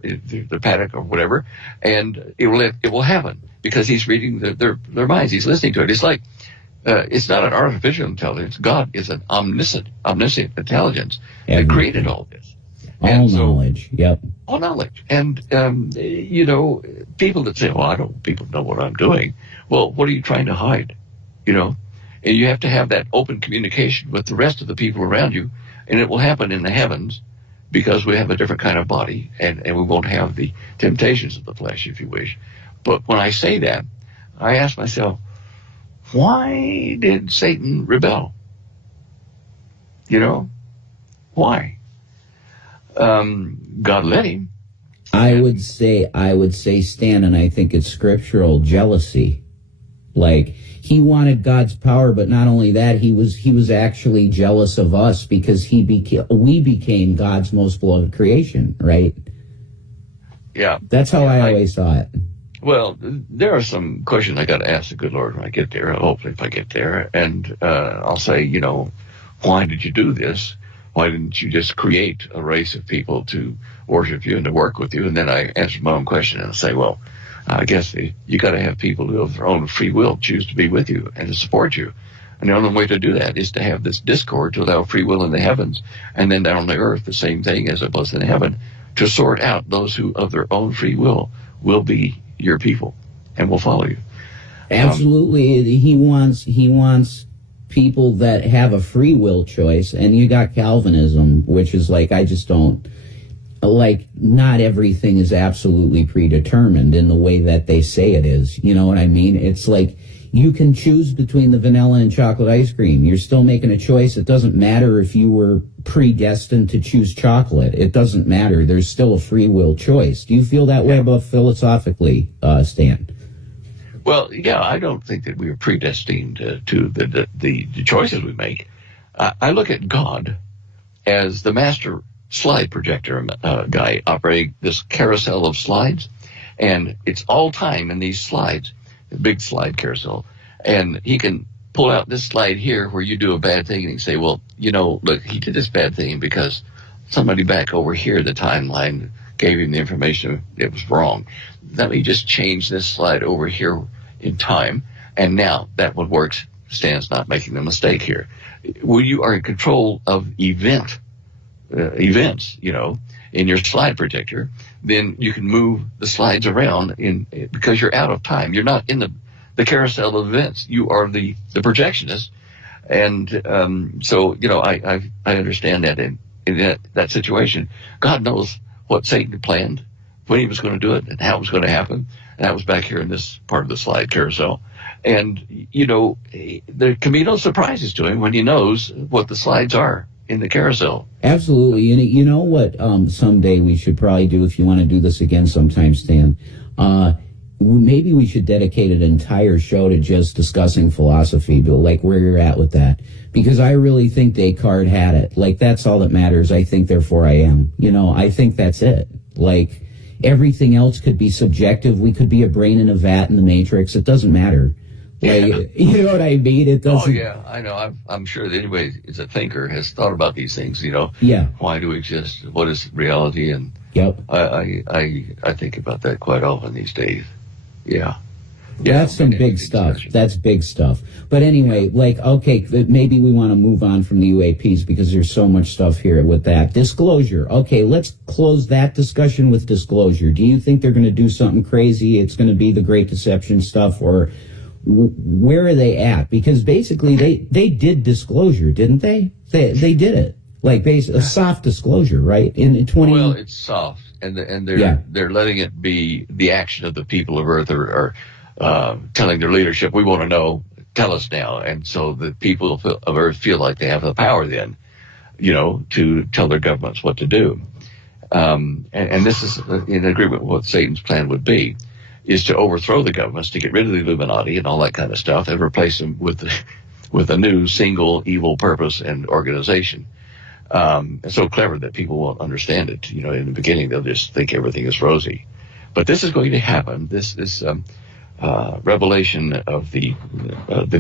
paddock or whatever, and it will happen because he's reading their minds. He's listening to it. It's like it's not an artificial intelligence. God is an omniscient intelligence that created all this. All knowledge. Yep. All knowledge. And people that say, "Well, people know what I'm doing." Well, what are you trying to hide? And you have to have that open communication with the rest of the people around you. And it will happen in the heavens because we have a different kind of body and we won't have the temptations of the flesh, if you wish. But when I say that, I ask myself, why did Satan rebel? Why? God let him. I would say, Stan, and I think it's scriptural, jealousy. He wanted God's power, but not only that, he was actually jealous of us because we became God's most beloved creation, right? Yeah. That's how I always saw it. Well, there are some questions I got to ask the good Lord when I get there, hopefully if I get there. And I'll say, why did you do this? Why didn't you just create a race of people to worship you and to work with you? And then I answer my own question and I say, well, I guess you got to have people who of their own free will choose to be with you and to support you. And the only way to do that is to have this discord to allow free will in the heavens, and then down on the earth, the same thing as it was in heaven, to sort out those who of their own free will be your people and will follow you. Absolutely. He wants people that have a free will choice, and you got Calvinism, which is like, I just don't like, not everything is absolutely predetermined in the way that they say it is. You know what I mean? It's like, you can choose between the vanilla and chocolate ice cream. You're still making a choice. It doesn't matter if you were predestined to choose chocolate. It doesn't matter. There's still a free will choice. Do you feel that way about philosophically, Stan? Well, yeah, I don't think that we are predestined to the choices we make. I look at God as the master slide projector guy operating this carousel of slides, and it's all time in these slides, the big slide carousel, and he can pull out this slide here where you do a bad thing and he say, well, look, he did this bad thing because somebody back over here, the timeline gave him the information it was wrong. Let me just change this slide over here in time, and now that what works. Stan's not making a mistake here. When you are in control of events, in your slide projector, then you can move the slides around because you're out of time. You're not in the carousel of events. You are the projectionist. And so, I understand that in that situation, God knows what Satan planned, when he was going to do it, and how it was going to happen. And that was back here in this part of the slide carousel. And, there can be no surprises to him when he knows what the slides are in the carousel. Absolutely. And you know what someday we should probably do, if you want to do this again sometime, Stan, maybe we should dedicate an entire show to just discussing philosophy, Bill, like where you're at with that. Because I really think Descartes had it. Like, that's all that matters. I think, therefore I am. I think that's it. Like, everything else could be subjective. We could be a brain in a vat in the Matrix. It doesn't matter. Like, you know what I mean? It doesn't. Oh, yeah, I know. I'm sure that anybody is a thinker has thought about these things, Yeah. Why do we exist? What is reality? And yep. I think about that quite often these days. Yeah. That's some big stuff. That's big stuff. But anyway, okay, maybe we want to move on from the UAPs because there's so much stuff here with that. Disclosure. Okay, let's close that discussion with disclosure. Do you think they're going to do something crazy? It's going to be the Great Deception stuff, or where are they at? Because basically they did disclosure, didn't they? They did it. Like a soft disclosure, right? In 20. Well, it's soft, and they're letting it be the action of the people of Earth are telling their leadership, we want to know, tell us now. And so the people of Earth feel like they have the power then, to tell their governments what to do. And this is in agreement with what Satan's plan would be, is to overthrow the governments, to get rid of the Illuminati and all that kind of stuff, and replace them with a new single evil purpose and organization. It's so clever that people won't understand it. In the beginning, they'll just think everything is rosy. But this is going to happen. This revelation of the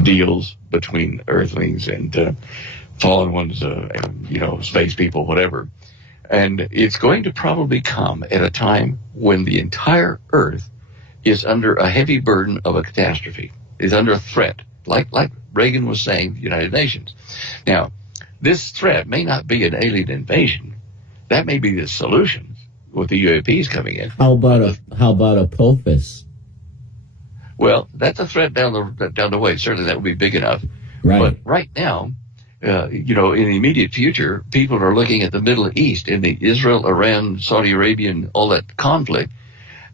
deals between Earthlings and fallen ones, space people, whatever. And it's going to probably come at a time when the entire Earth is under a heavy burden of a catastrophe, is under a threat, like Reagan was saying, the United Nations. Now, this threat may not be an alien invasion. That may be the solution with the UAPs coming in. How about a POFIS? Well, that's a threat down the way. Certainly that would be big enough. Right. But right now, in the immediate future, people are looking at the Middle East, in the Israel, Iran, Saudi Arabian, all that conflict.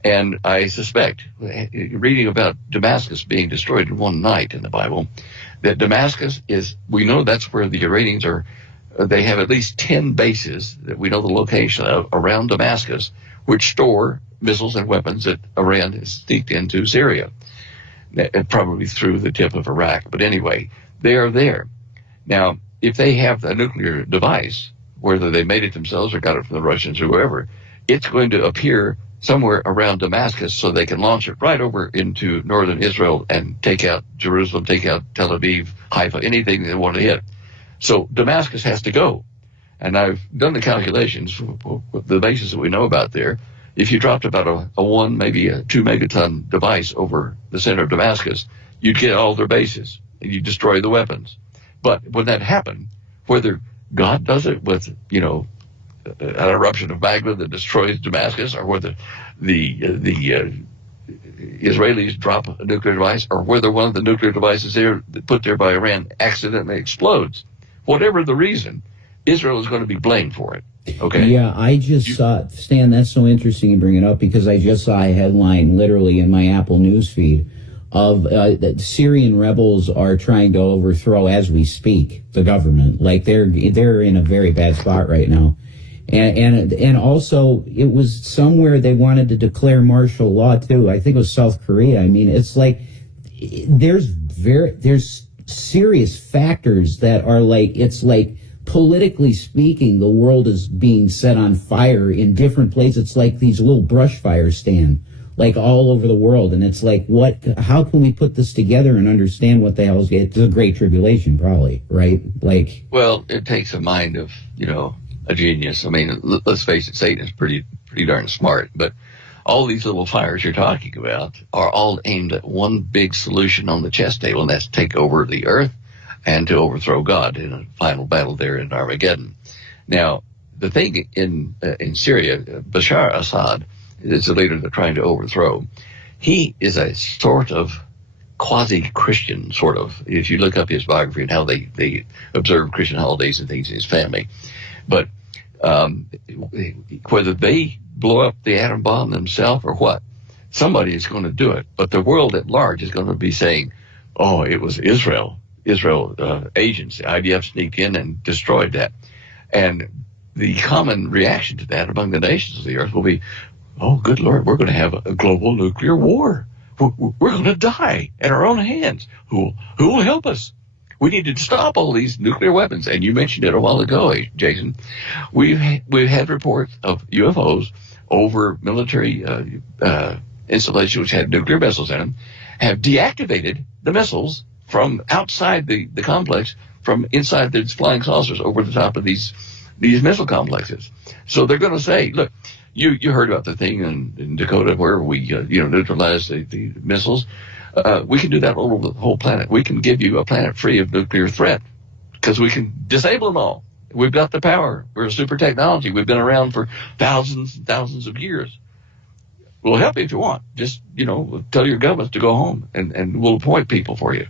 And I suspect, reading about Damascus being destroyed in one night in the Bible, that Damascus we know that's where the Iranians are. They have at least 10 bases that we know the location of around Damascus, which store missiles and weapons that Iran has sneaked into Syria, probably through the tip of Iraq. But anyway, they are there. Now, if they have a nuclear device, whether they made it themselves or got it from the Russians or whoever, it's going to appear somewhere around Damascus so they can launch it right over into northern Israel and take out Jerusalem, take out Tel Aviv, Haifa, anything they want to hit. So Damascus has to go. And I've done the calculations with the bases that we know about there. If you dropped about a 1, maybe a 2 megaton device over the center of Damascus, you'd get all their bases and you destroy the weapons. But when that happened, whether God does it with, an eruption of magma that destroys Damascus, or whether the Israelis drop a nuclear device, or whether one of the nuclear devices there put there by Iran accidentally explodes, whatever the reason, Israel is going to be blamed for it. Okay. Yeah, I just saw, Stan, that's so interesting you bring it up, because I just saw a headline literally in my Apple News feed of that Syrian rebels are trying to overthrow, as we speak, the government. Like they're in a very bad spot right now. And also it was somewhere they wanted to declare martial law too. I think it was South Korea. I mean, it's like there's serious factors that are like, it's like, politically speaking, the world is being set on fire in different places. It's like these little brush fires stand, like all over the world. And it's like, how can we put this together and understand what the hell is, it's a great tribulation, probably, right? Like, well, it takes a mind of, a genius. I mean, let's face it, Satan is pretty darn smart, but all these little fires you're talking about are all aimed at one big solution on the chess table, and that's to take over the earth and to overthrow God in a final battle there in Armageddon. Now, the thing in Syria, Bashar Assad is the leader they're trying to overthrow. He is a sort of quasi-Christian, sort of, if you look up his biography and how they observe Christian holidays and things in his family. But whether they blow up the atom bomb themselves or what, somebody is going to do it. But the world at large is going to be saying, oh, it was Israel agents, the IDF sneaked in and destroyed that. And the common reaction to that among the nations of the earth will be, oh, good Lord, we're going to have a global nuclear war. We're going to die at our own hands. Who will help us? We need to stop all these nuclear weapons. And you mentioned it a while ago, Jason. We've had reports of UFOs over military installations which had nuclear missiles in them, have deactivated the missiles from outside the complex, from inside the flying saucers over the top of these missile complexes. So they're going to say, look, you heard about the thing in Dakota where we neutralized the missiles. We can do that all over the whole planet. We can give you a planet free of nuclear threat because we can disable them all. We've got the power. We're a super technology. We've been around for thousands and thousands of years. We'll help you if you want. Just, tell your governments to go home and we'll appoint people for you.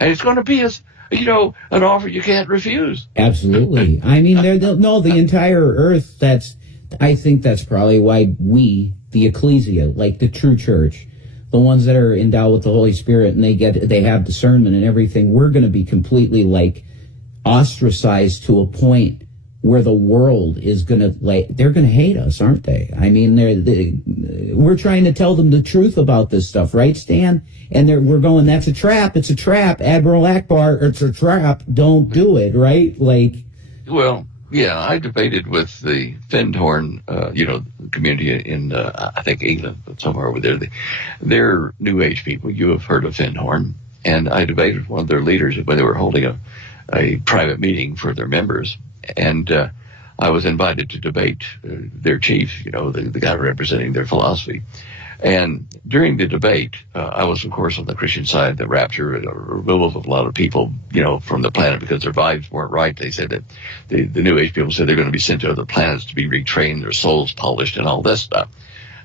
And it's going to be an offer you can't refuse. Absolutely. I mean, the entire earth, I think that's probably why we, the ecclesia, like the true church, the ones that are endowed with the Holy Spirit and they have discernment and everything, we're going to be completely like ostracized to a point where the world is going to, they're going to hate us, aren't they? I mean, we're trying to tell them the truth about this stuff, right, Stan? And we're going, that's a trap. It's a trap. Admiral Akbar, it's a trap. Don't do it, right? Well, yeah, I debated with the Findhorn, community in, I think, England, somewhere over there. They're New Age people. You have heard of Findhorn. And I debated with one of their leaders when they were holding a private meeting for their members. And I was invited to debate their chief, the guy representing their philosophy. And during the debate, I was, of course, on the Christian side, the rapture, removal of a lot of people, from the planet because their vibes weren't right. They said that the New Age people said they're going to be sent to other planets to be retrained, their souls polished, and all this stuff.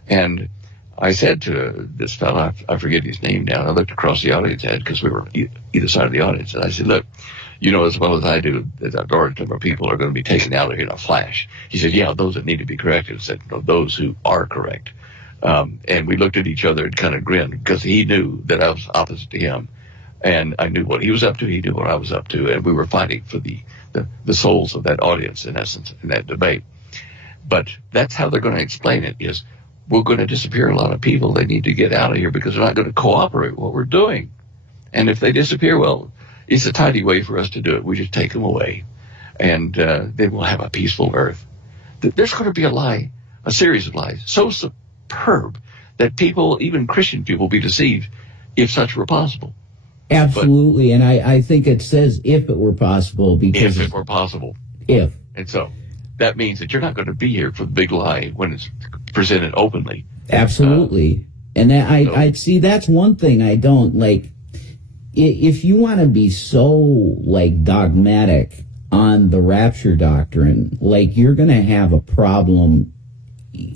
And I said to this fellow, I forget his name now, and I looked across the audience because we were either side of the audience, and I said, look, as well as I do, that a large number of people are going to be taken out of here in a flash. He said, yeah, those that need to be corrected. I said, no, those who are correct. And we looked at each other and kind of grinned because he knew that I was opposite to him. And I knew what he was up to. He knew what I was up to. And we were fighting for the souls of that audience, in essence, in that debate. But that's how they're going to explain it, is we're going to disappear a lot of people. They need to get out of here because they're not going to cooperate with what we're doing. And if they disappear, well, it's a tidy way for us to do it. We just take them away, and then we'll have a peaceful earth. There's going to be a series of lies, so superb that people, even Christian people, be deceived if such were possible. Absolutely, and I think it says if it were possible, because If it were possible. if. And so that means that you're not going to be here for the big lie when it's presented openly. Absolutely. And that I see, that's one thing I don't like. If you want to be so like dogmatic on the rapture doctrine, like, you're going to have a problem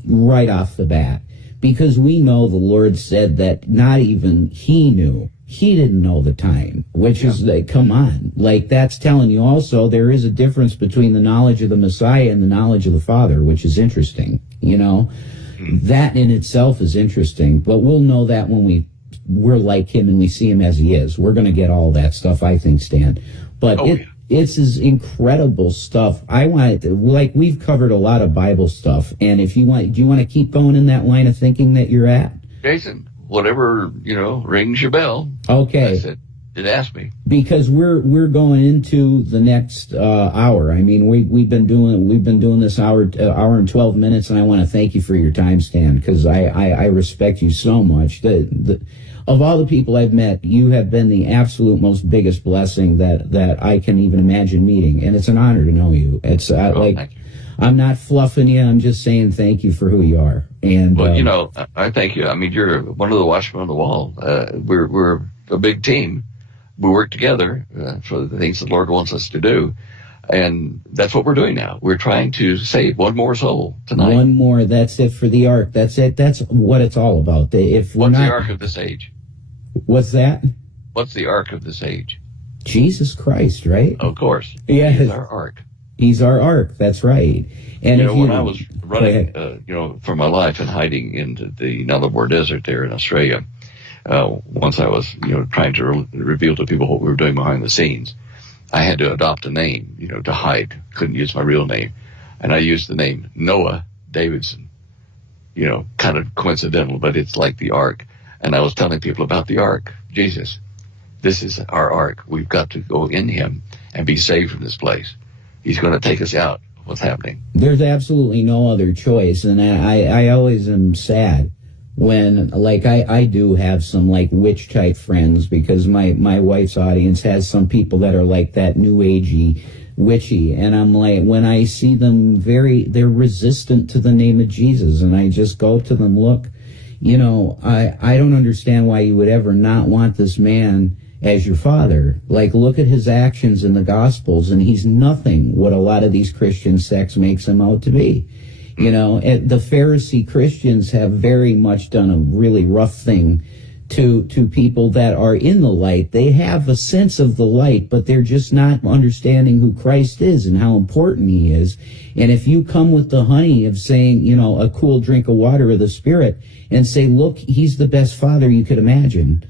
right off the bat, because we know the Lord said that not even he knew. He didn't know the time, which is like, come on. Like, that's telling you also there is a difference between the knowledge of the Messiah and the knowledge of the Father, which is interesting, you know. That in itself is interesting, but we'll know that when we're like him and we see him as he is. We're going to get all that stuff, I think, Stan. But it's this incredible stuff. I want to, like, we've covered a lot of Bible stuff, and if you want, do you want to keep going in that line of thinking that you're at? Jason, whatever, rings your bell. Okay. That's it. It asked me. Because we're going into the next hour. I mean, we've been doing this hour and 12 minutes, and I want to thank you for your time, Stan, because I respect you so much. Of all the people I've met, you have been the absolute most biggest blessing that I can even imagine meeting, and it's an honor to know you. It's Thank you. I'm not fluffing you. I'm just saying thank you for who you are. And well, I thank you. I mean, you're one of the watchmen on the wall. We're a big team. We work together for the things the Lord wants us to do. And that's what we're doing now. We're trying to save one more soul tonight. One more. That's it for the ark. That's it. That's what it's all about. If we're What's not, the ark of this age? What's that? What's the ark of this age? Jesus Christ, right? Of course. Yeah. He's our ark. He's our ark. That's right. And when I was running, for my life and hiding into the Nullarbor Desert there in Australia, once I was, trying to reveal to people what we were doing behind the scenes, I had to adopt a name, to hide. Couldn't use my real name. And I used the name Noah Davidson, kind of coincidental, but it's like the ark. And I was telling people about the ark. Jesus, this is our ark. We've got to go in him and be saved from this place. He's going to take us out. What's happening? There's absolutely no other choice. And I always am sad when, like, I do have some, like, witch type friends, because my wife's audience has some people that are like that new agey, witchy. And I'm like, when I see them they're resistant to the name of Jesus. And I just go to them, look, I don't understand why you would ever not want this man as your father. Like, look at his actions in the Gospels, and he's nothing what a lot of these Christian sects makes him out to be. The Pharisee Christians have very much done a really rough thing to people that are in the light. They have a sense of the light, but they're just not understanding who Christ is and how important he is. And if you come with the honey of saying, a cool drink of water of the Spirit, and say, look, he's the best father you could imagine,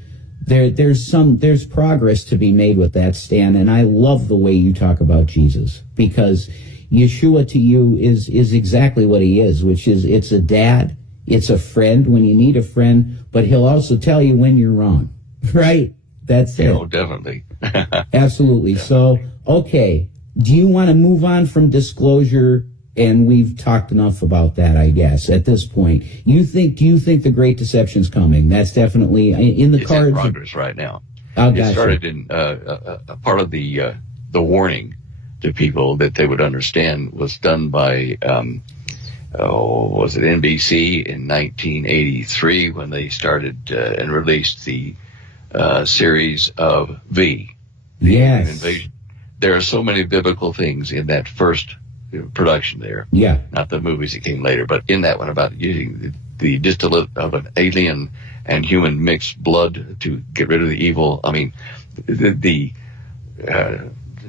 there's progress to be made with that, Stan. And I love the way you talk about Jesus, because Yeshua to you is exactly what he is, which is, it's a dad, it's a friend when you need a friend, but he'll also tell you when you're wrong, right? That's it. Oh, definitely. Absolutely. So, okay, do you want to move on from disclosure? And we've talked enough about that, I guess, at this point. Do you think the Great Deception's coming? That's definitely in the cards. It's in progress right now. It started in a part of the warning to people that they would understand was done by, was it NBC in 1983 when they started and released the series of V. The Alien Invasion. There are so many biblical things in that first production there. Yeah. Not the movies that came later, but in that one about using the distillate of an alien and human mixed blood to get rid of the evil. I mean, the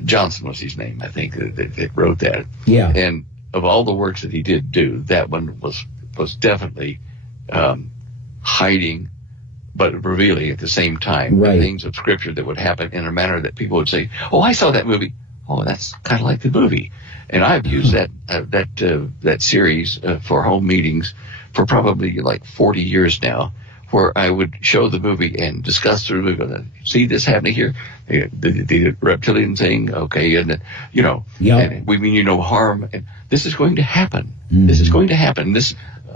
Johnson was his name, I think, that wrote that. Yeah. And of all the works that he did do, that one was definitely hiding but revealing at the same time the things of Scripture that would happen in a manner that people would say, oh, I saw that movie. Oh, that's kind of like the movie. And I've used that series for home meetings for probably like 40 years now, where I would show the movie and discuss the movie. See this happening here? The reptilian thing, okay, and and we mean no harm. And this is going to happen. Mm-hmm. This is going to happen. This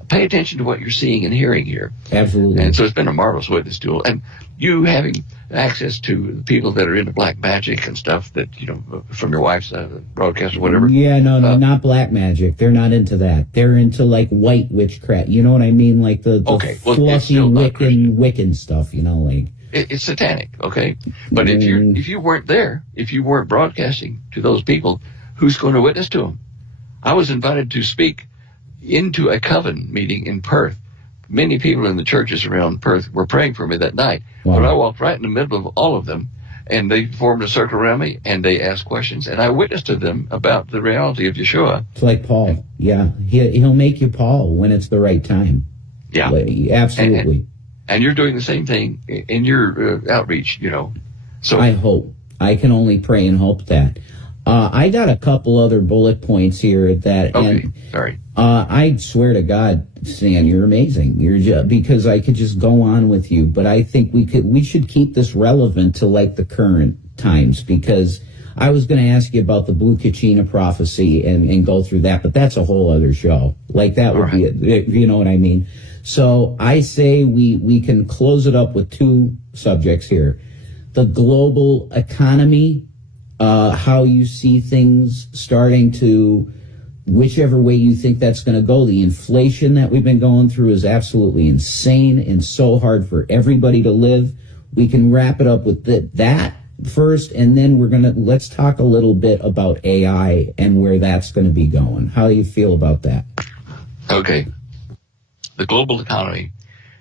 pay attention to what you're seeing and hearing here. Absolutely. And so it's been a marvelous witness tool. And you having access to people that are into black magic and stuff that, from your wife's broadcast or whatever. Yeah, no, not black magic. They're not into that. They're into like white witchcraft. You know what I mean? Like the fluffy Wiccan stuff, like. It's satanic, okay? But if you weren't there, if you weren't broadcasting to those people, who's going to witness to them? I was invited to speak into a coven meeting in Perth. Many people in the churches around Perth were praying for me that night. Wow. But I walked right in the middle of all of them, and they formed a circle around me, and they asked questions, and I witnessed to them about the reality of Yeshua. It's like Paul. Yeah, he'll make you Paul when it's the right time. Yeah. Absolutely. And you're doing the same thing in your outreach, So I hope. I can only pray and hope that. I got a couple other bullet points here that. Okay, sorry. I swear to God, Stan, you're amazing. Because I could just go on with you, but I think we should keep this relevant to like the current times, because I was going to ask you about the Blue Kachina prophecy and go through that, but that's a whole other show. Like that would be it. You know what I mean? So I say we can close it up with two subjects here: the global economy. How you see things starting to, whichever way you think that's going to go. The inflation that we've been going through is absolutely insane and so hard for everybody to live. We can wrap it up with that first, and then let's talk a little bit about AI and where that's going to be going. How do you feel about that? Okay. The global economy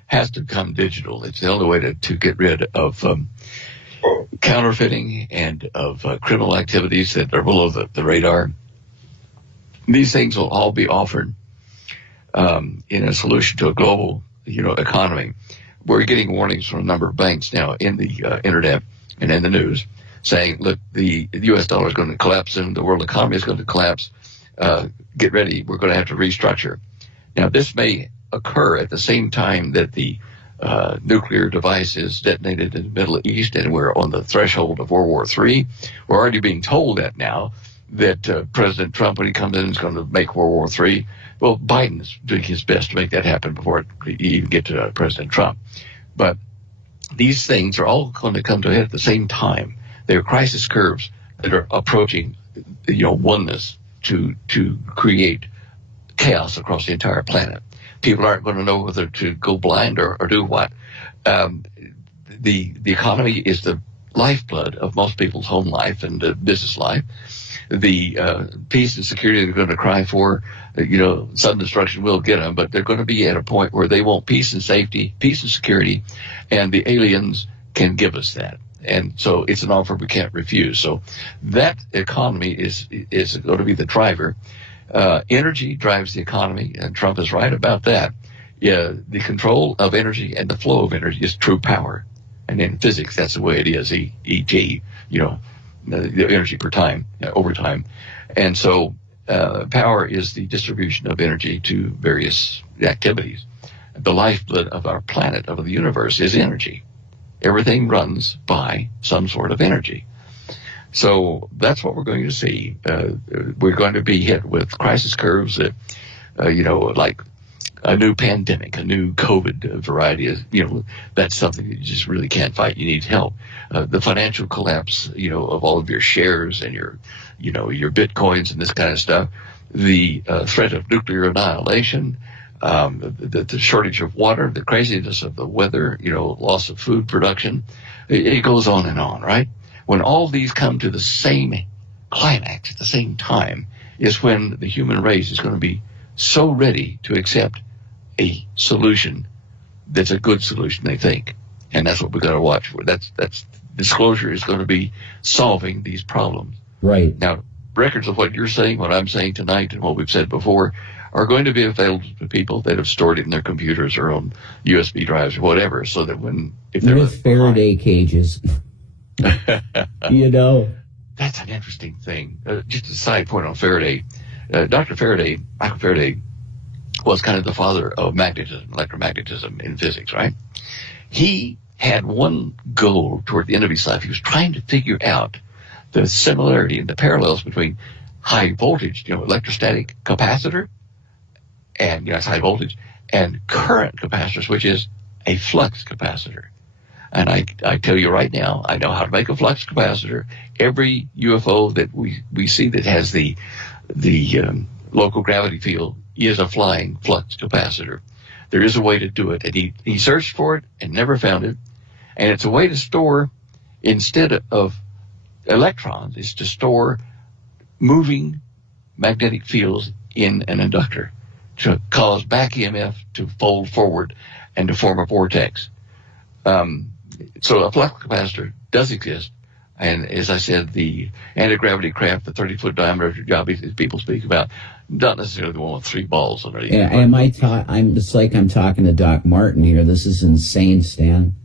has to become digital. It's the only way to get rid of counterfeiting and of criminal activities that are below the radar. These things will all be offered in a solution to a global, economy. We're getting warnings from a number of banks now in the internet and in the news saying, look, the U.S. dollar is going to collapse and the world economy is going to collapse. Get ready. We're going to have to restructure. Now, this may occur at the same time that the nuclear device is detonated in the Middle East, and we're on the threshold of World War III. We're already being told that now, that President Trump, when he comes in, is going to make World War III. Well, Biden's doing his best to make that happen before you even get to President Trump. But these things are all going to come to a head at the same time. They're crisis curves that are approaching, oneness to create chaos across the entire planet. People aren't going to know whether to go blind or do what. The economy is the lifeblood of most people's home life and business life. The peace and security they're going to cry for, sudden destruction will get them, but they're going to be at a point where they want peace and safety, peace and security, and the aliens can give us that. And so it's an offer we can't refuse. So that economy is going to be the driver. Energy drives the economy, and Trump is right about that. Yeah, the control of energy and the flow of energy is true power. And in physics, that's the way it is, E.G., the energy per time, over time. And so power is the distribution of energy to various activities. The lifeblood of our planet, of the universe, is energy. Everything runs by some sort of energy. So that's what we're going to see. We're going to be hit with crisis curves that, like a new pandemic, a new COVID variety is, that's something that you just really can't fight. You need help. The financial collapse, of all of your shares and your Bitcoins and this kind of stuff. The threat of nuclear annihilation, the shortage of water, the craziness of the weather, loss of food production. It goes on and on, right? When all these come to the same climax at the same time is when the human race is going to be so ready to accept a solution that's a good solution, they think. And that's what we've got to watch for. That's disclosure is going to be solving these problems. Right. Now, records of what you're saying, what I'm saying tonight, and what we've said before are going to be available to people that have stored it in their computers or on USB drives or whatever, so that if they're with Faraday cages. That's an interesting thing. Just a side point on Faraday. Dr. Faraday, Michael Faraday, was kind of the father of magnetism, electromagnetism in physics, right? He had one goal toward the end of his life. He was trying to figure out the similarity and the parallels between high voltage, electrostatic capacitor and it's high voltage, and current capacitors, which is a flux capacitor. And I tell you right now, I know how to make a flux capacitor. Every UFO that we see that has the local gravity field is a flying flux capacitor. There is a way to do it, and he searched for it and never found it. And it's a way to store, instead of electrons, is to store moving magnetic fields in an inductor to cause back EMF to fold forward and to form a vortex. So a flux capacitor does exist. And as I said, the anti-gravity craft, the 30-foot diameter jobbies that people speak about, not necessarily the one with 3 balls underneath. Yeah, it's like I'm talking to Doc Martin here. This is insane, Stan.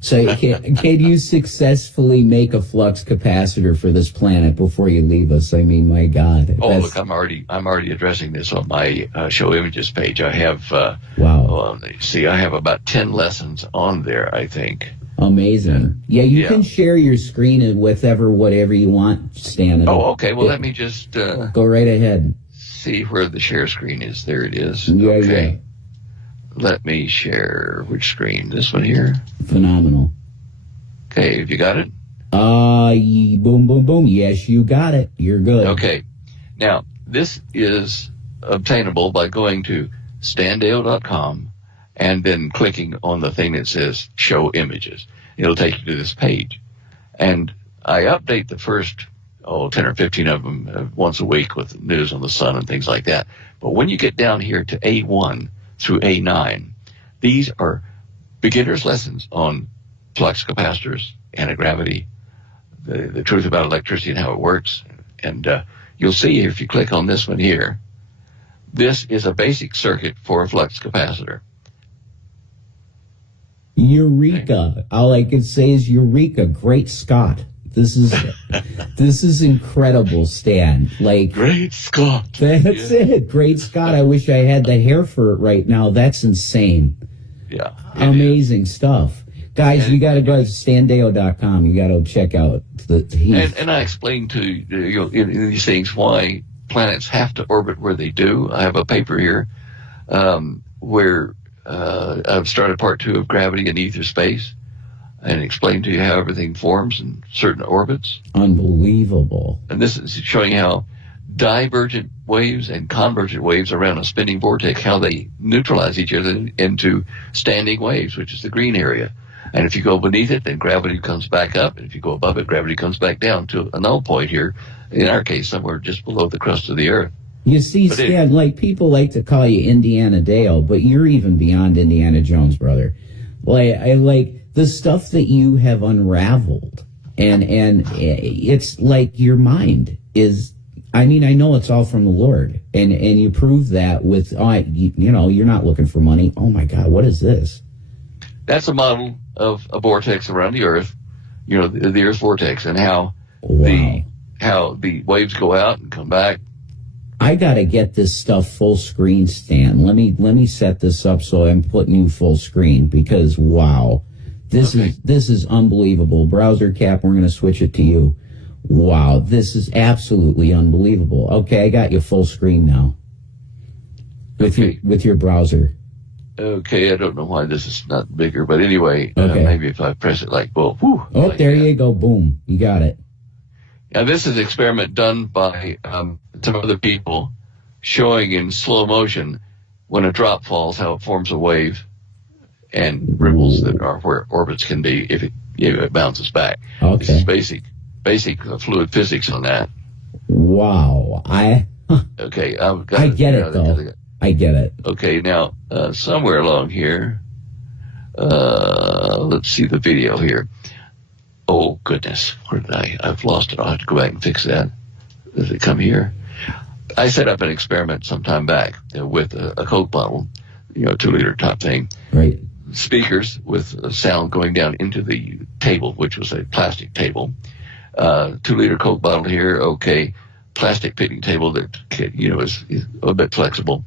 So can you successfully make a flux capacitor for this planet before you leave us? I mean, my God. Look, I'm already addressing this on my show images page. I have wow. I have about 10 lessons on there, I think. Amazing. Yeah, you can share your screen with whatever you want, Stan. Okay. Well, let me just go right ahead. See where the share screen is. There it is. Yeah, okay. Yeah. Let me share which screen? This one here? Phenomenal. Okay, have you got it? Boom, boom, boom. Yes, you got it. You're good. Okay. Now, this is obtainable by going to standale.com and then clicking on the thing that says Show Images. It'll take you to this page. And I update the first 10 or 15 of them once a week with news on the sun and things like that. But when you get down here to A1 through A9, these are beginner's lessons on flux capacitors, anti-gravity, the truth about electricity and how it works. And you'll see if you click on this one here, this is a basic circuit for a flux capacitor. Eureka. All I can say is Eureka. Great Scott. This is incredible, Stan. Like, Great Scott. That's it. Great Scott. I wish I had the hair for it right now. That's insane. Yeah. Amazing stuff. Guys, you got to go to standeo.com. You got to check out and I explained to you in these things why planets have to orbit where they do. I have a paper here where I've started part 2 of Gravity and Ether Space and explained to you how everything forms in certain orbits. Unbelievable. And this is showing how divergent waves and convergent waves around a spinning vortex, how they neutralize each other into standing waves, which is the green area. And if you go beneath it, then gravity comes back up. And if you go above it, gravity comes back down to a null point here, in our case, somewhere just below the crust of the Earth. You see, Stan, like people like to call you Indiana Dale, but you're even beyond Indiana Jones, brother. Like, I like the stuff that you have unraveled, and it's like your mind is. I mean, I know it's all from the Lord, and you prove that with, you're not looking for money. Oh my God, what is this? That's a model of a vortex around the Earth, the Earth's vortex, and how the waves go out and come back. I gotta get this stuff full screen, Stan. Let me set this up so I'm putting you full screen, because wow, this is unbelievable. Browser cap, we're gonna switch it to you. Wow, this is absolutely unbelievable. Okay, I got you full screen now with your browser. Okay, I don't know why this is not bigger, but anyway, maybe if I press it there you go, boom, you got it. Now, this is an experiment done by some other people showing in slow motion when a drop falls, how it forms a wave and ripples that are where orbits can be if it bounces back. Okay. This is basic fluid physics on that. Wow. I get it, though. I get it. Okay, now, somewhere along here, let's see the video here. Oh, goodness. Where did I've lost it. I'll have to go back and fix that. Does it come here? I set up an experiment some time back with a Coke bottle, 2-liter top thing. Right. Speakers with sound going down into the table, which was a plastic table. 2-liter Coke bottle here. Okay. Plastic picnic table that, is a bit flexible.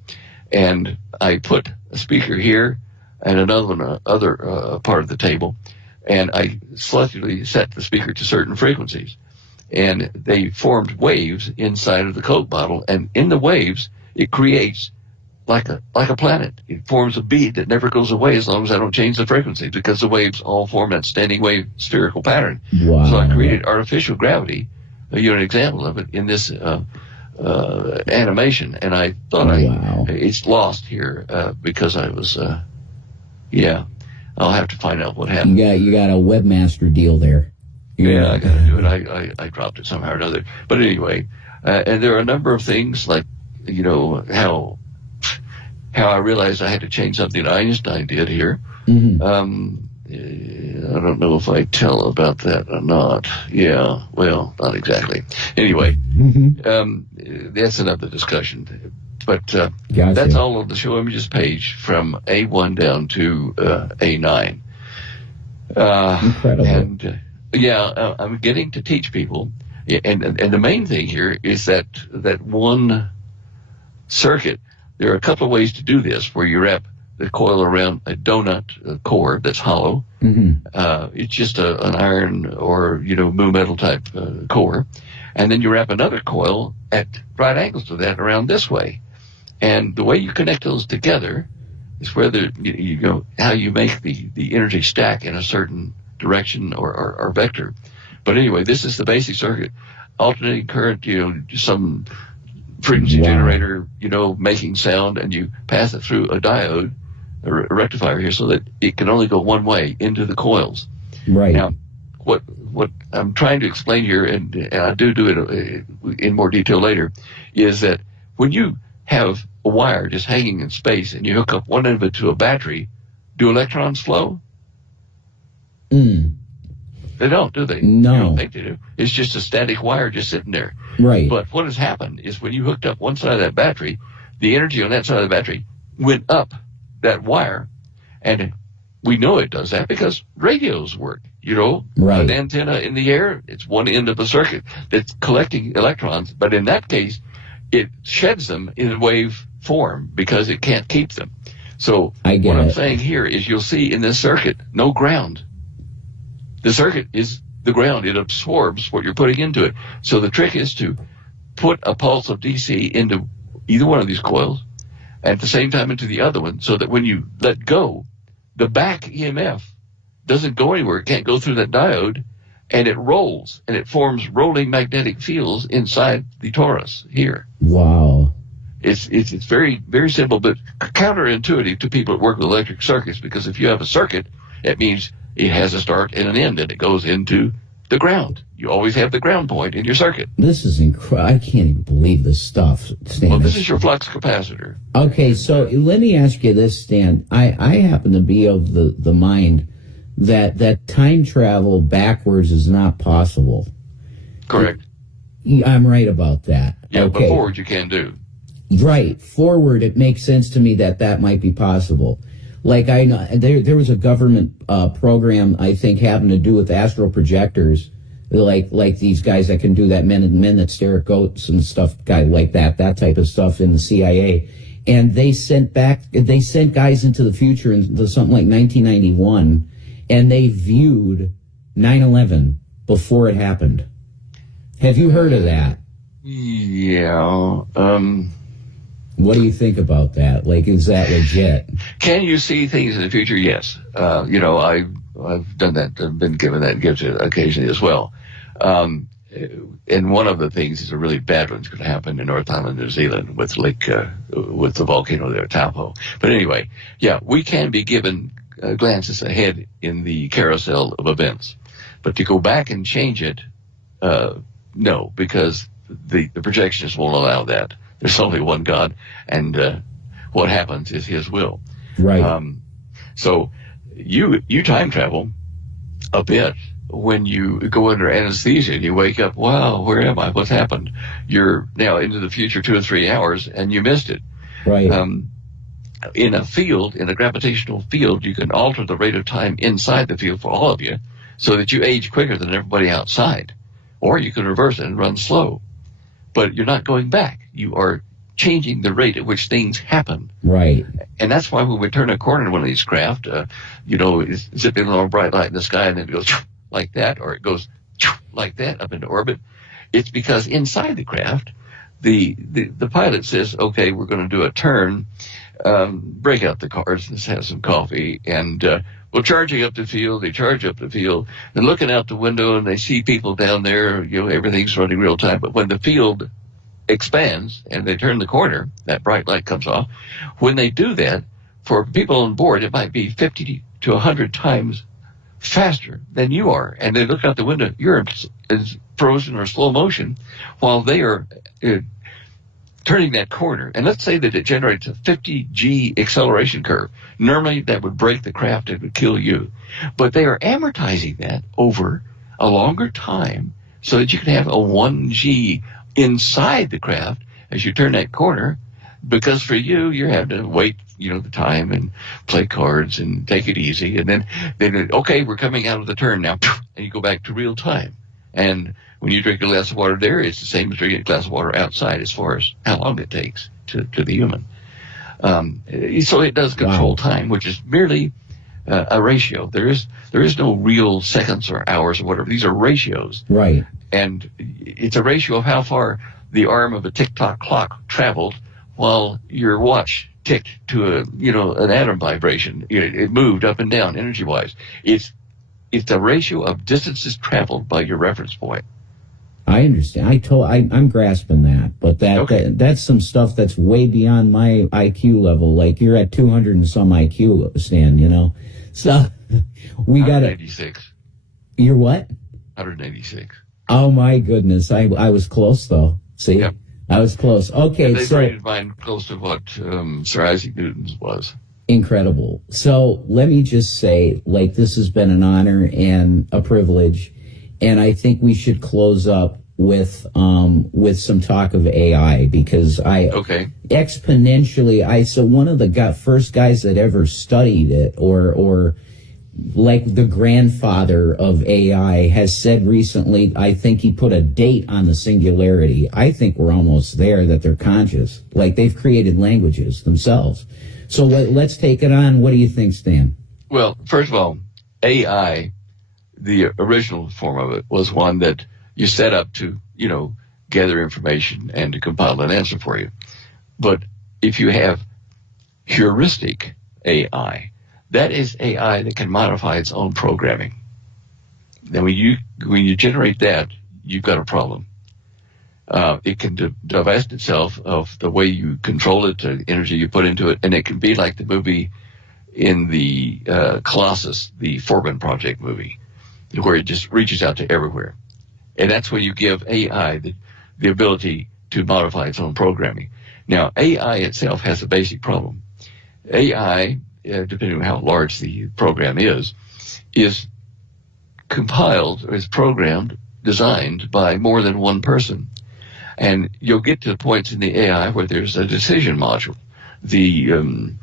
And I put a speaker here and another one, other part of the table. And I selectively set the speaker to certain frequencies. And they formed waves inside of the Coke bottle. And in the waves, it creates like a planet. It forms a bead that never goes away as long as I don't change the frequency, because the waves all form that standing wave spherical pattern. Wow. So I created artificial gravity, an example of it in this animation, and I thought it's lost here because I was I'll have to find out what happened. You got a webmaster deal there. Yeah, I got to do it. I dropped it somehow or another. But anyway, and there are a number of things like, how I realized I had to change something Einstein did here. Mm-hmm. I don't know if I tell about that or not. Yeah, well, not exactly. Anyway, that's another discussion. But Gotcha. That's all on the show images page from A1 down to A9. Incredible. And I'm getting to teach people. And the main thing here is that one circuit. There are a couple of ways to do this, where you wrap the coil around a donut core that's hollow. Mm-hmm. It's just an iron or mu metal type core, and then you wrap another coil at right angles to that around this way. And the way you connect those together is where how you make the energy stack in a certain direction or vector. But anyway, this is the basic circuit. Alternating current, some frequency generator, making sound, and you pass it through a diode, a rectifier here, so that it can only go one way into the coils. Right. Now, what I'm trying to explain here, and I do it in more detail later, is that when you have a wire just hanging in space and you hook up one end of it to a battery, do electrons flow? They don't, do they? No. You don't think they do. It's just a static wire just sitting there. Right. But what has happened is when you hooked up one side of that battery, the energy on that side of the battery went up that wire. And we know it does that because radios work. Right. An antenna in the air, it's one end of the circuit that's collecting electrons. But in that case, it sheds them in wave form because it can't keep them. So what I'm saying here is you'll see in this circuit, no ground. The circuit is the ground. It absorbs what you're putting into it. So the trick is to put a pulse of DC into either one of these coils, and at the same time into the other one, so that when you let go, the back EMF doesn't go anywhere. It can't go through that diode, and it rolls, and it forms rolling magnetic fields inside the torus here. Wow. It's very, very simple, but counterintuitive to people that work with electric circuits, because if you have a circuit, it means it has a start and an end, and it goes into the ground. You always have the ground point in your circuit. This is incredible. I can't even believe this stuff, Stan. Well, this is your flux capacitor. Okay, so let me ask you this, Stan. I happen to be of the mind that time travel backwards is not possible. Correct. I'm right about that. Yeah, okay. But forward you can do. Right. Forward, it makes sense to me that might be possible. Like I know there was a government program, I think, having to do with astral projectors, like these guys that can do that, men that stare at goats and stuff, guy like that type of stuff in the CIA, and they sent guys into the future in something like 1991, and they viewed 9/11 before it happened. Have you heard of that? Yeah. What do you think about that? Like, is that legit? Can you see things in the future? Yes. I've done that. I've been given that gift occasionally as well. And one of the things is a really bad one's going to happen in North Island, New Zealand, with with the volcano there, Taupo. But anyway, yeah, we can be given glances ahead in the carousel of events. But to go back and change it, no, because the projectionists won't allow that. There's only one God, and what happens is His will. Right. So you time travel a bit when you go under anesthesia and you wake up. Wow, where am I? What's happened? You're now into the future 2 or 3 hours, and you missed it. Right. In a gravitational field, you can alter the rate of time inside the field for all of you, so that you age quicker than everybody outside, or you can reverse it and run slow. But you're not going back. You are changing the rate at which things happen. Right. And that's why when we turn a corner in one of these craft, it's zipping along bright light in the sky, and then it goes like that, or it goes like that up into orbit. It's because inside the craft, the pilot says, okay, we're going to do a turn, break out the cars, let's have some coffee, and we're charging up the field. They charge up the field, and looking out the window, and they see people down there. Everything's running real time. But when the field expands and they turn the corner, that bright light comes off. When they do that, for people on board, it might be 50 to 100 times faster than you are. And they look out the window, you're in frozen or slow motion while they are turning that corner. And let's say that it generates a 50G acceleration curve. Normally that would break the craft, it would kill you. But they are amortizing that over a longer time so that you can have a 1G inside the craft as you turn that corner, because for you're having to wait, the time and play cards and take it easy. And then, okay, we're coming out of the turn now, and you go back to real time. And when you drink a glass of water there, it's the same as drinking a glass of water outside as far as how long it takes to the human. So it does control time, which is merely a ratio. There is no real seconds or hours or whatever. These are ratios. Right. And it's a ratio of how far the arm of a tick-tock clock traveled while your watch ticked to an atom vibration. It moved up and down energy-wise. It's a ratio of distances traveled by your reference point. I understand. I'm grasping that, but that's some stuff that's way beyond my IQ level. Like you're at 200 and some IQ, Stan. So we got 186. You're what? 186. Oh my goodness! I was close though. See, yep. I was close. Okay, they rated mine close to what Sir Isaac Newton's was. Incredible. So let me just say, this has been an honor and a privilege. And I think we should close up with some talk of AI, because so one of the first guys that ever studied it, or like the grandfather of AI, has said recently, I think he put a date on the singularity. I think we're almost there, that they're conscious, like they've created languages themselves. So let's take it on. What do you think, Stan? Well, first of all, AI, the original form of it, was one that you set up to, gather information and to compile an answer for you. But if you have heuristic AI, that is AI that can modify its own programming. Then when you generate that, you've got a problem. It can divest itself of the way you control it, the energy you put into it, and it can be like the movie in the Colossus, the Foreman Project movie, where it just reaches out to everywhere. And that's when you give AI the ability to modify its own programming. Now, AI itself has a basic problem. AI, depending on how large the program is compiled, or is programmed, designed by more than one person. And you'll get to points in the AI where there's a decision module. The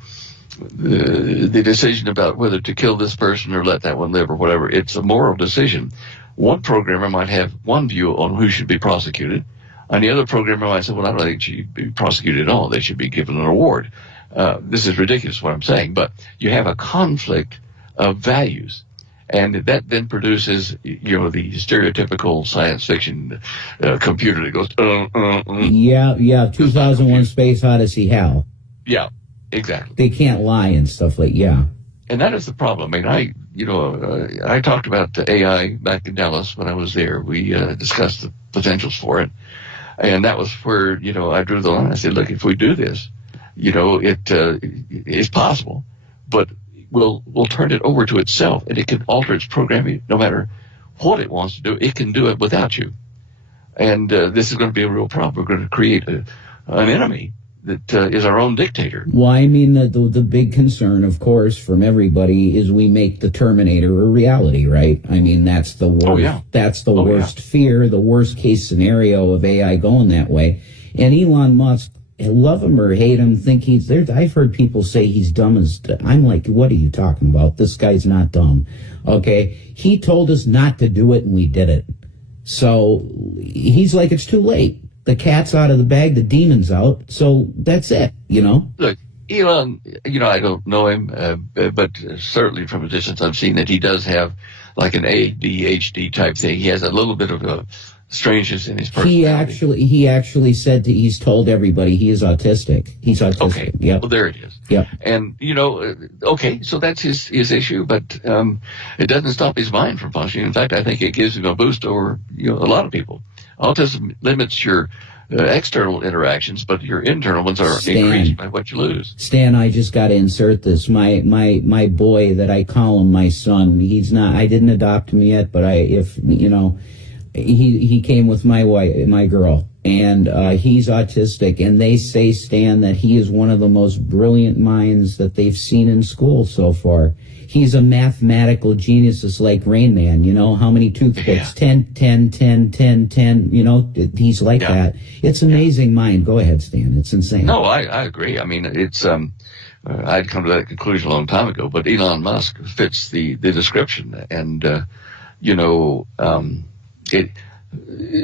decision about whether to kill this person or let that one live or whatever, it's a moral decision. One programmer might have one view on who should be prosecuted, and the other programmer might say, well, I don't think she should be prosecuted at all. They should be given an award. This is ridiculous what I'm saying, but you have a conflict of values. And that then produces, the stereotypical science fiction computer that goes, Yeah, 2001 Space Odyssey, Hal. Yeah, exactly. They can't lie and stuff yeah. And that is the problem. I mean, I talked about the AI back in Dallas when I was there. We discussed the potentials for it. And that was where, I drew the line. I said, look, if we do this, it's possible, but we'll turn it over to itself, and it can alter its programming no matter what it wants to do. It can do it without you. And this is going to be a real problem. We're going to create an enemy that is our own dictator. Well, I mean, the big concern, of course, from everybody is we make the Terminator a reality, right? I mean, that's the worst. Oh, yeah. That's the worst fear, the worst case scenario of AI going that way. And Elon Musk, love him or hate him, think he's there. I've heard people say he's dumb as. I'm like, what are you talking about? This guy's not dumb. Okay, he told us not to do it, and we did it. So he's like, it's too late. The cat's out of the bag, the demon's out. So that's it. Look, Elon. I don't know him, but certainly from a distance, I've seen that he does have like an ADHD type thing. He has a little bit of a strangeness in his personality. He actually said that he's told everybody he is autistic. He's autistic. Okay. Yep. Well, there it is. Yep. And, okay, so that's his issue, but it doesn't stop his mind from functioning. In fact, I think it gives him a boost over, a lot of people. Autism limits your external interactions, but your internal ones are increased by what you lose. Stan, I just got to insert this. My boy that I call him my son, he's not, I didn't adopt him yet, but he came with my wife, my girl, and he's autistic, and they say, Stan, that he is one of the most brilliant minds that they've seen in school so far. He's a mathematical genius. It's like Rain Man, how many toothpicks? 10, 10, 10, 10, 10, he's like that. It's amazing mind. Go ahead, Stan. It's insane. No, I agree. I mean, it's, I'd come to that conclusion a long time ago, but Elon Musk fits the description. And,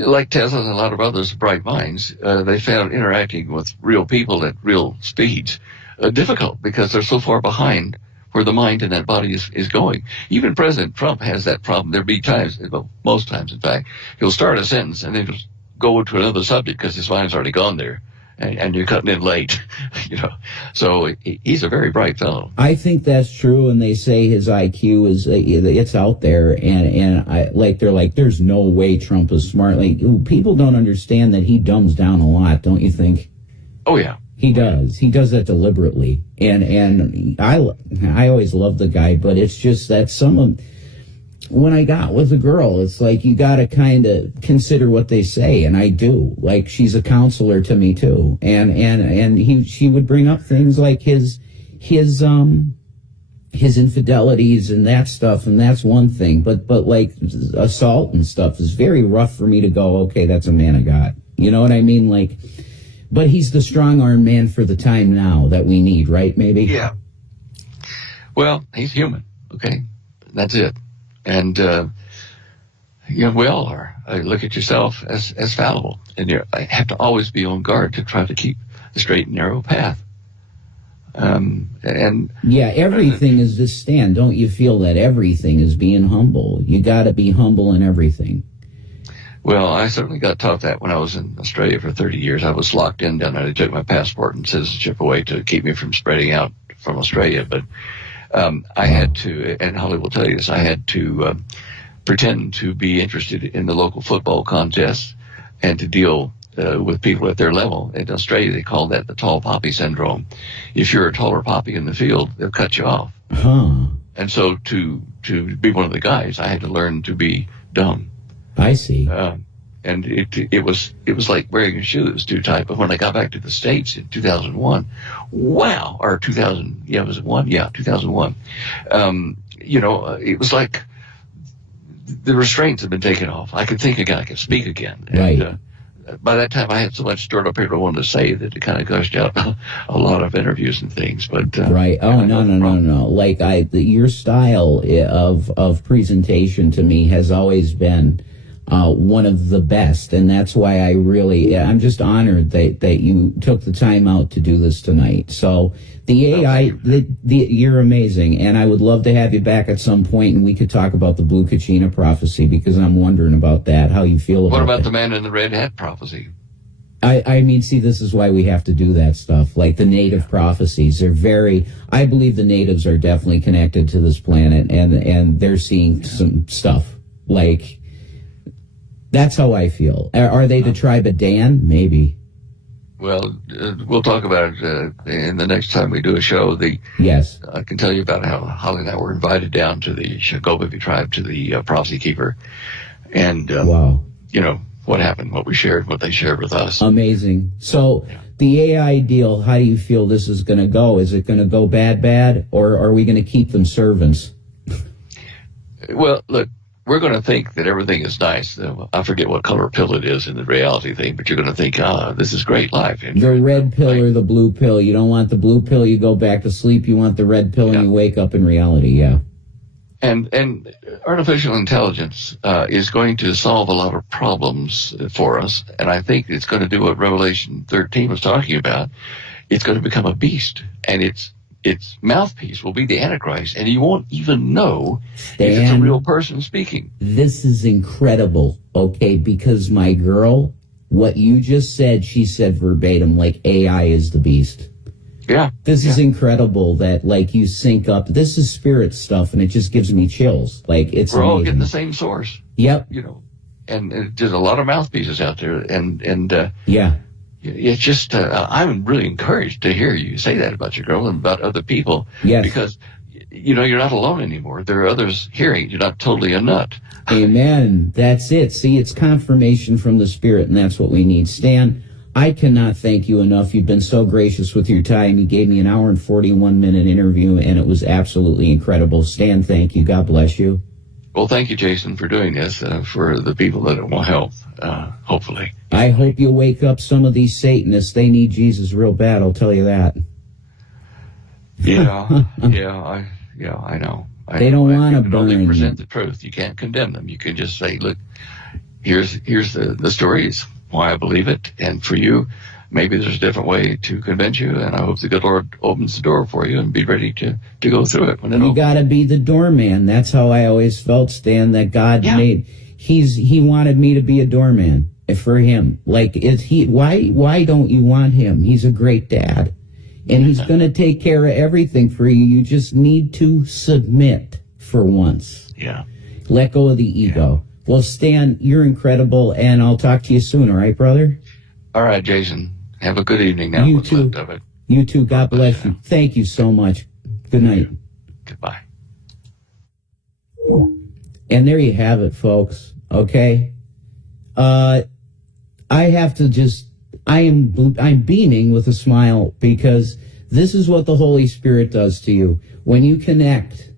like Tesla and a lot of others, bright minds, they found interacting with real people at real speeds difficult because they're so far behind where the mind in that body is going. Even President Trump has that problem. There'll be times, most times in fact, he'll start a sentence and then just go to another subject because his mind's already gone there. And you're cutting in late, So he's a very bright fellow. I think that's true, and they say his IQ is it's out there, and they're like, there's no way Trump is smart. Like, people don't understand that he dumbs down a lot, don't you think? Oh yeah, he does. He does that deliberately, and I always love the guy, but it's just that when I got with a girl, it's like you got to kind of consider what they say, and I do. Like, she's a counselor to me too, and she would bring up things like his infidelities and that stuff, and that's one thing. But like assault and stuff is very rough for me to go, okay, that's a man of God. You know what I mean? Like, but he's the strong-arm man for the time now that we need, right? Maybe. Yeah. Well, he's human. Okay, that's it. And, we all are. Look at yourself as fallible. And you have to always be on guard to try to keep the straight and narrow path. Everything is this, Stan. Don't you feel that everything is being humble? You got to be humble in everything. Well, I certainly got taught that when I was in Australia for 30 years. I was locked in down there. They took my passport and citizenship away to keep me from spreading out from Australia. But I had to, and Holly will tell you this, I had to pretend to be interested in the local football contests and to deal with people at their level. In Australia, they call that the tall poppy syndrome. If you're a taller poppy in the field, they'll cut you off. And so to be one of the guys, I had to learn to be dumb. I see. And it was like wearing your shoes too tight. But when I got back to the States in 2001, wow, or 2000, yeah, was it one? Yeah, 2001. It was like the restraints had been taken off. I could think again. I could speak again. Right. And, by that time, I had so much stored up here I wanted to say that it kind of gushed out a lot of interviews and things. But right. Oh, no. Like your style of presentation to me has always been one of the best, and that's why I'm just honored that you took the time out to do this tonight. So the AI, you're amazing, and I would love to have you back at some point, and we could talk about the Blue Kachina prophecy, because I'm wondering about that, how you feel about it. What about the man in the red hat prophecy? I mean, see, this is why we have to do that stuff, like the native prophecies. I believe the natives are definitely connected to this planet, and they're seeing some stuff, like... That's how I feel. Are they the tribe of Dan? Maybe. Well, we'll talk about it in the next time we do a show. Yes. I can tell you about how Holly and I were invited down to the Shagobavi tribe, to the prophecy keeper. And, wow. What happened, what we shared, what they shared with us. Amazing. So the AI deal, how do you feel this is going to go? Is it going to go bad, or are we going to keep them servants? Well, look. We're going to think that everything is nice. I forget what color pill it is in the reality thing, but you're going to think, this is great life. The red pill or the blue pill. You don't want the blue pill, you go back to sleep. You want the red pill and you wake up in reality, yeah. And artificial intelligence is going to solve a lot of problems for us, and I think it's going to do what Revelation 13 was talking about. It's going to become a beast, and its its mouthpiece will be the Antichrist, and you won't even know if it's a real person speaking. This is incredible, okay, because my girl, what you just said, she said verbatim, like AI is the beast. Yeah. This is incredible that, like, you sync up. This is spirit stuff, and it just gives me chills. Like, it's We're all amazing. getting the same source. Yep. You know, and there's a lot of mouthpieces out there, and Yeah. it's just, I'm really encouraged to hear you say that about your girl and about other people. Yes. Because, you know, you're not alone anymore. There are others hearing. You're not totally a nut. Amen. That's it. See, it's confirmation from the Spirit, and that's what we need. Stan, I cannot thank you enough. You've been so gracious with your time. You gave me an hour and 41-minute interview, and it was absolutely incredible. Stan, thank you. God bless you. Well, thank you, Jason, for doing this for the people that it will help, hopefully. I hope you wake up some of these Satanists. They need Jesus real bad, I'll tell you that. Yeah, I know. They don't want to You can only burn present you. the truth. You can't condemn them. You can just say, look, here's the story. It's why I believe it. And for you, maybe there's a different way to convince you. And I hope the good Lord opens the door for you and be ready to go through it when it You opens. got to be the doorman. That's how I always felt, Stan, that God made. He wanted me to be a doorman for him. Like, why don't you want him? He's a great dad. And he's going to take care of everything for you. You just need to submit for once. Yeah. Let go of the ego. Yeah. Well, Stan, you're incredible, and I'll talk to you soon, all right, brother? All right, Jason. Have a good evening now. You too. You too. God bless you. Thank you so much. Good night. Goodbye. And there you have it, folks. Okay? I have to just... I'm beaming with a smile because this is what the Holy Spirit does to you. When you connect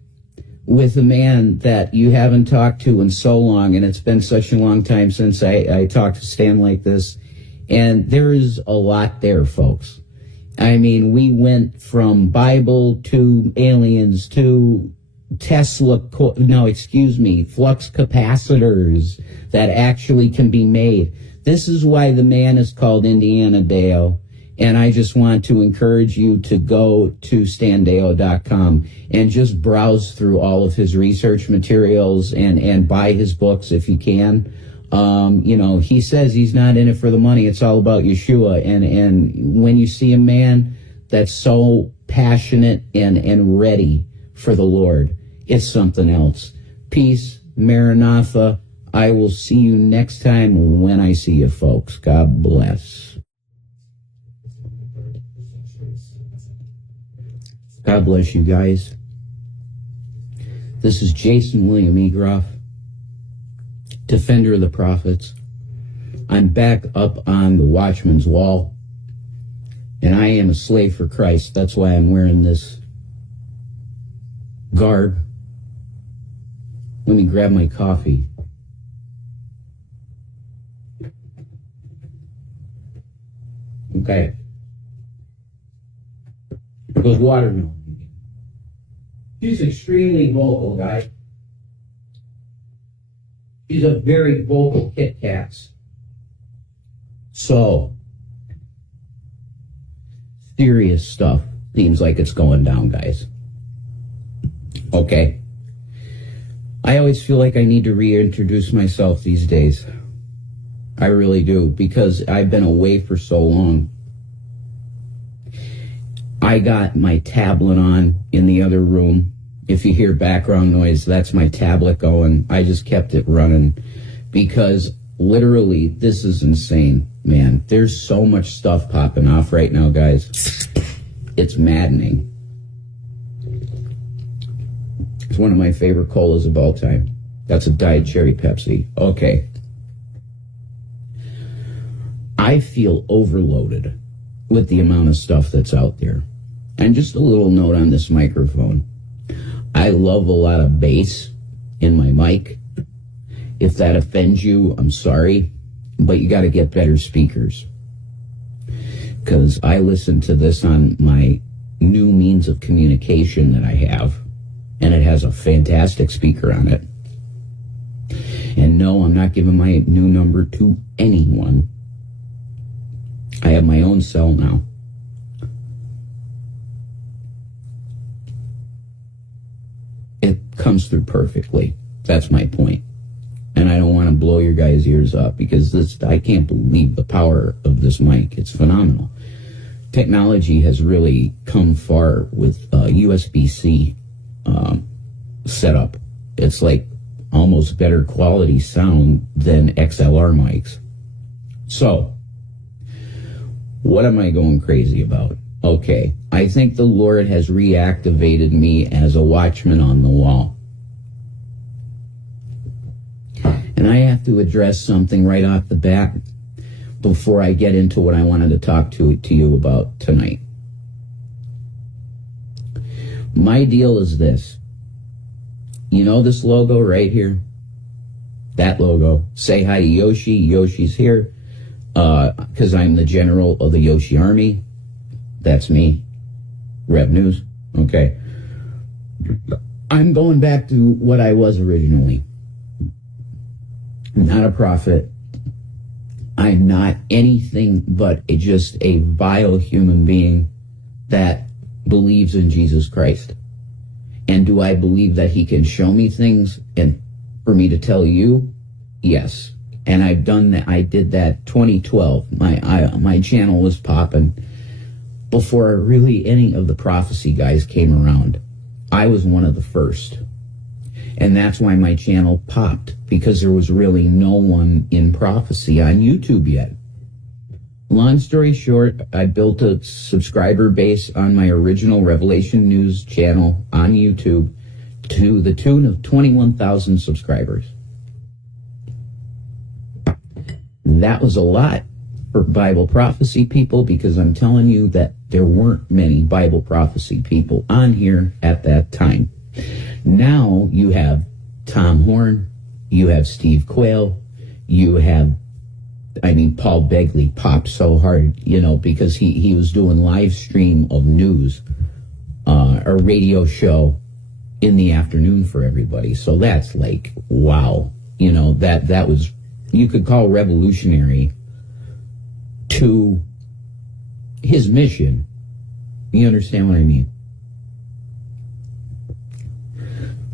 with a man that you haven't talked to in so long, and it's been such a long time since I talked to Stan like this, and there is a lot there, folks. I mean, we went from Bible to aliens to flux capacitors that actually can be made. This is why the man is called Indiana Deo, and I just want to encourage you to go to standeo.com and just browse through all of his research materials and buy his books if you can. You know, he says he's not in it for the money. It's all about Yeshua. And when you see a man that's so passionate and ready for the Lord, it's something else. Peace, Maranatha. I will see you next time when I see you, folks. God bless. God bless you guys. This is Jason William Egroff, Defender of the Prophets. I'm back up on the Watchman's Wall, and I am a slave for Christ. That's why I'm wearing this garb. Let me grab my coffee. Okay. Here goes watermelon. She's extremely vocal, guys. She's a very vocal Kit Kat. So, serious stuff seems like it's going down, guys. Okay. I always feel like I need to reintroduce myself these days. I really do, because I've been away for so long. I got my tablet on in the other room. If you hear background noise, that's my tablet going. I just kept it running because literally this is insane, man. There's so much stuff popping off right now, guys. It's maddening. It's one of my favorite colas of all time. That's a Diet Cherry Pepsi. Okay. I feel overloaded with the amount of stuff that's out there. And just a little note on this microphone. I love a lot of bass in my mic. If that offends you, I'm sorry, but you got to get better speakers. Because I listen to this on my new means of communication that I have, and it has a fantastic speaker on it. And no, I'm not giving my new number to anyone. I have my own cell now. comes through perfectly. That's my point. And I don't want to blow your guys' ears up because I can't believe the power of this mic. It's phenomenal. Technology has really come far with USB-C setup. It's like almost better quality sound than XLR mics. So, what am I going crazy about? Okay, I think the Lord has reactivated me as a watchman on the wall. And I have to address something right off the bat before I get into what I wanted to talk to you about tonight. My deal is this. You know this logo right here? That logo. Say hi to Yoshi. Yoshi's here. Because I'm the general of the Yoshi Army. That's me. Rev News. Okay. I'm going back to what I was originally. I'm not a prophet. I'm not anything but just a vile human being that believes in Jesus Christ. And do I believe that he can show me things and for me to tell you? Yes. And I've done that. I did that 2012. My channel was popping before really any of the prophecy guys came around. I was one of the first. And that's why my channel popped, because there was really no one in prophecy on YouTube yet. Long story short, I built a subscriber base on my original Revelation News channel on YouTube to the tune of 21,000 subscribers. That was a lot for Bible prophecy people, because I'm telling you that there weren't many Bible prophecy people on here at that time. Now you have Tom Horn, you have Steve Quayle, you have, Paul Begley popped so hard, because he was doing live stream of news, a radio show in the afternoon for everybody. So that's like, wow, that was, you could call revolutionary to his mission. You understand what I mean?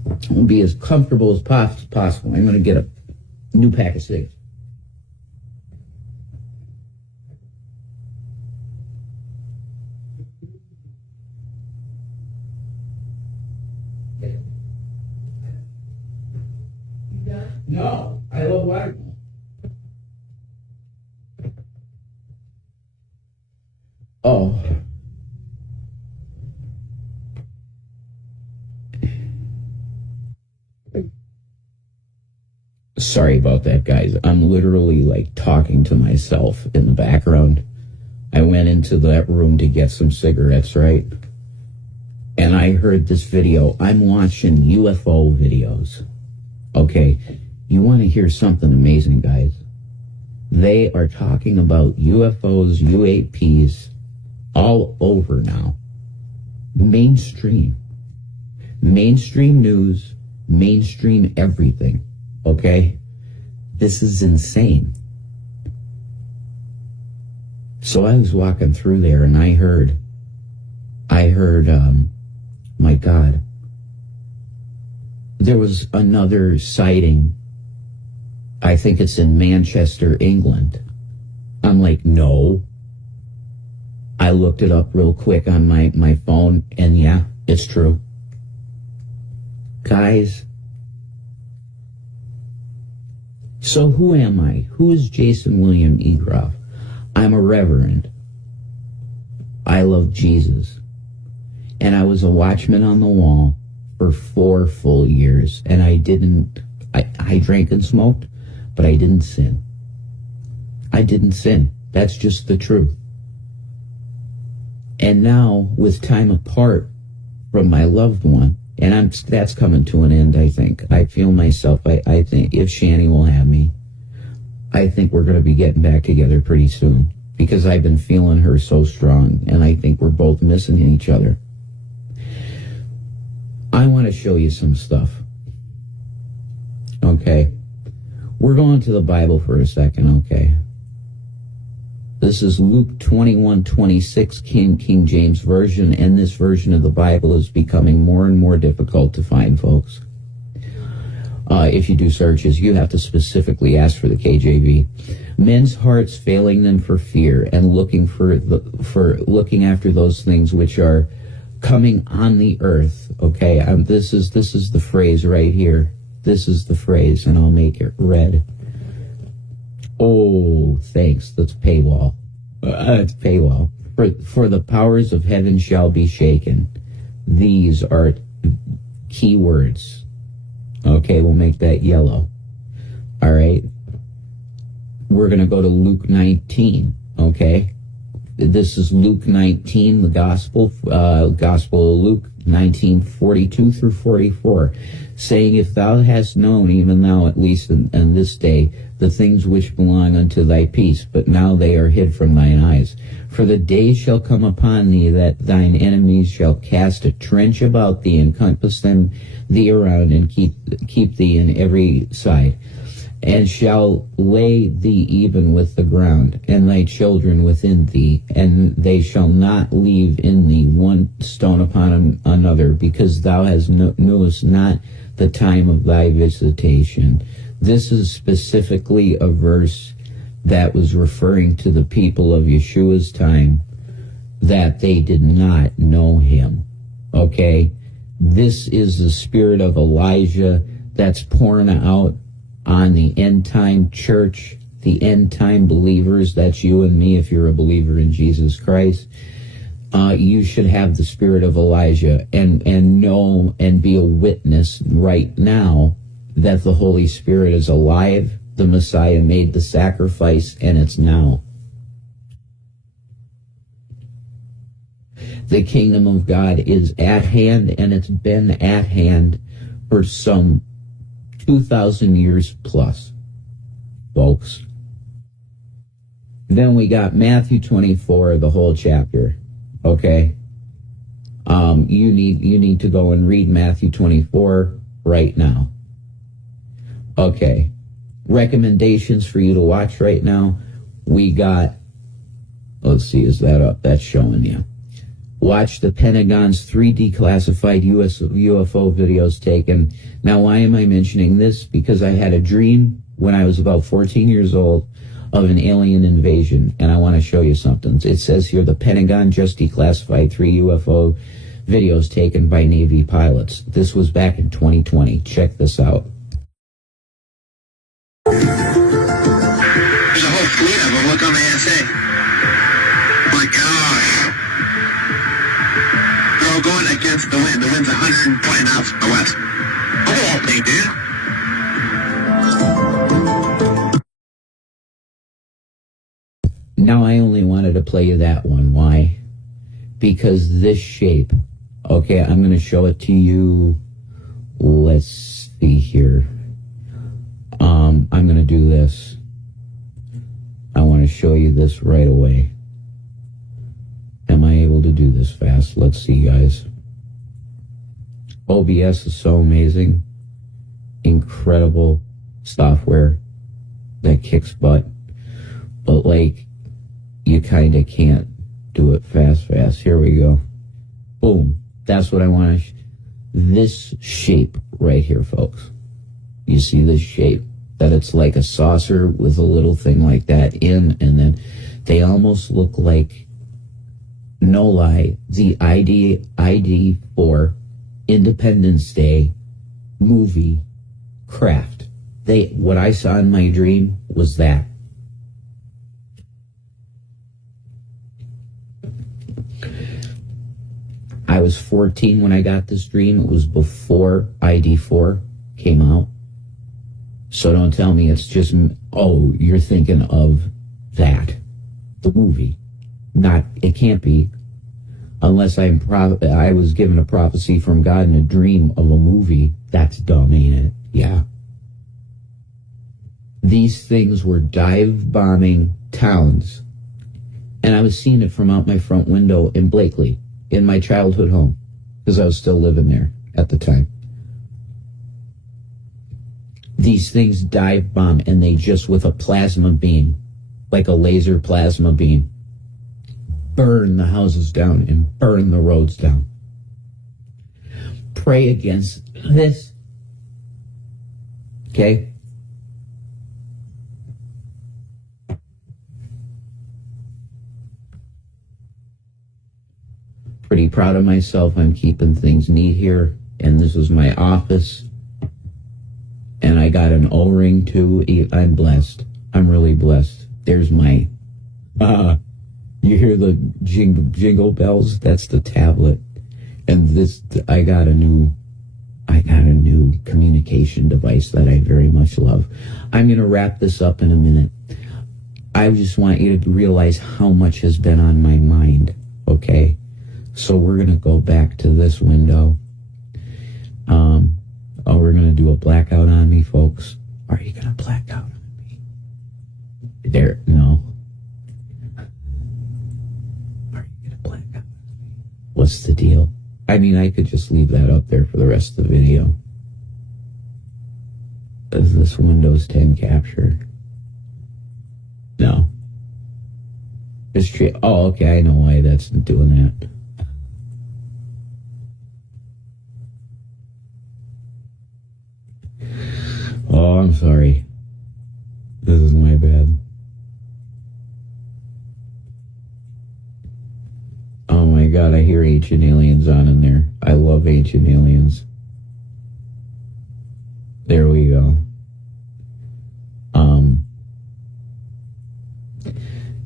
I'm going to be as comfortable as possible. I'm going to get a new pack of cigarettes. No, I love watermelon. Oh. Sorry about that, guys. I'm literally like talking to myself in the background. I went into that room to get some cigarettes, right? And I heard this video. I'm watching UFO videos. Okay, you want to hear something amazing, guys? They are talking about UFOs, UAPs, all over now. Mainstream news, mainstream everything. Okay? This is insane. So I was walking through there and I heard, my God, there was another sighting. I think it's in Manchester, England. I'm like, no. I looked it up real quick on my phone, and yeah, it's true. Guys, so who am I? Who is Jason William Egroff? I'm a reverend. I love Jesus. And I was a watchman on the wall for 4 full years. And I drank and smoked, but I didn't sin. I didn't sin. That's just the truth. And now, with time apart from my loved one, and that's coming to an end, I think. I feel myself, I think, if Shanny will have me, I think we're going to be getting back together pretty soon, because I've been feeling her so strong, and I think we're both missing each other. I want to show you some stuff. Okay? We're going to the Bible for a second, okay? This is Luke 21:26, King James Version, and this version of the Bible is becoming more and more difficult to find, folks. if you do searches, you have to specifically ask for the KJV. Men's hearts failing them for fear and looking for looking after those things which are coming on the earth. Okay, this is the phrase right here. This is the phrase, and I'll make it red. Oh, thanks. That's paywall. It's paywall. For the powers of heaven shall be shaken. These are key words. Okay, we'll make that yellow. All right. We're going to go to Luke 19. Okay. This is Luke 19, the Gospel of Luke 19, 42 through 44, saying, if thou hast known, even thou at least in this day, the things which belong unto thy peace, but now they are hid from thine eyes. For the day shall come upon thee that thine enemies shall cast a trench about thee, and compass thee around, and keep thee in every side, and shall lay thee even with the ground, and thy children within thee, and they shall not leave in thee one stone upon another, because thou hast knowest not the time of thy visitation. This is specifically a verse that was referring to the people of Yeshua's time, that they did not know him. Okay? This is the spirit of Elijah that's pouring out on the end-time church, the end-time believers. That's you and me if you're a believer in Jesus Christ. You should have the spirit of Elijah and know and be a witness right now that the Holy Spirit is alive. The Messiah made the sacrifice, and it's now. The kingdom of God is at hand, and it's been at hand for some 2,000 years plus, folks. Then we got Matthew 24, the whole chapter. Okay, you need to go and read Matthew 24 right now. Okay, recommendations for you to watch right now. We got, let's see, is that up? That's showing you. Watch the Pentagon's 3 declassified UFO videos taken. Now, why am I mentioning this? Because I had a dream when I was about 14 years old of an alien invasion, and I want to show you something. It says here, the Pentagon just declassified 3 UFO videos taken by Navy pilots. This was back in 2020. Check this out. There's a whole fleet of them. Look on the ASA. My gosh. They're all going against the wind. The wind's 120 knots from the west. Look at that thing, dude. Now, I only wanted to play you that one. Why? Because this shape, okay, I'm going to show it to you. Let's see here. I'm going to do this. I want to show you this right away. Am I able to do this fast? Let's see, guys. OBS is so amazing. Incredible software that kicks butt. But, like, you kind of can't do it fast. Here we go. Boom. That's what I want to... This shape right here, folks. You see this shape? That it's like a saucer with a little thing like that in, and then they almost look like, no lie, the ID for Independence Day movie craft. What I saw in my dream was that. I was 14 when I got this dream. It was before ID4 came out. So don't tell me it's just, oh, you're thinking of that, the movie. It can't be, unless I was given a prophecy from God in a dream of a movie. That's dumb, ain't it? Yeah. These things were dive bombing towns, and I was seeing it from out my front window in Blakely, in my childhood home, because I was still living there at the time. These things dive bomb, and they just, with a plasma beam, like a laser plasma beam, burn the houses down and burn the roads down. Pray against this. Okay? Pretty proud of myself. I'm keeping things neat here. And this is my office. And I got an O-ring too. I'm blessed. I'm really blessed. There's my, you hear the jingle bells? That's the tablet. And this, I got a new communication device that I very much love. I'm going to wrap this up in a minute. I just want you to realize how much has been on my mind. Okay? So we're going to go back to this window. We're going to do a blackout on me, folks. Are you going to black out on me? There, no. Are you going to black out on me? What's the deal? I mean, I could just leave that up there for the rest of the video. Is this Windows 10 capture? No. Oh, okay, I know why that's doing that. Oh, I'm sorry. This is my bad. Oh my God, I hear Ancient Aliens on in there. I love Ancient Aliens. There we go.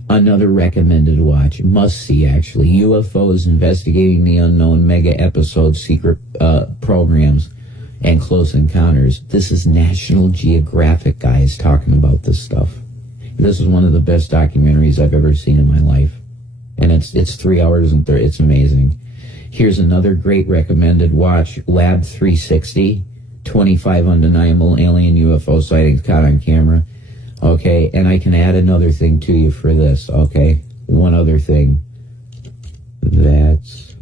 Another recommended watch, must see actually, UFOs Investigating the Unknown Mega Episode Secret Programs and Close Encounters. This is National Geographic guys talking about this stuff. This is one of the best documentaries I've ever seen in my life. And it's 3 hours and it's amazing. Here's another great recommended watch, Lab 360, 25 undeniable alien UFO sightings caught on camera. Okay, and I can add another thing to you for this, okay? One other thing. That's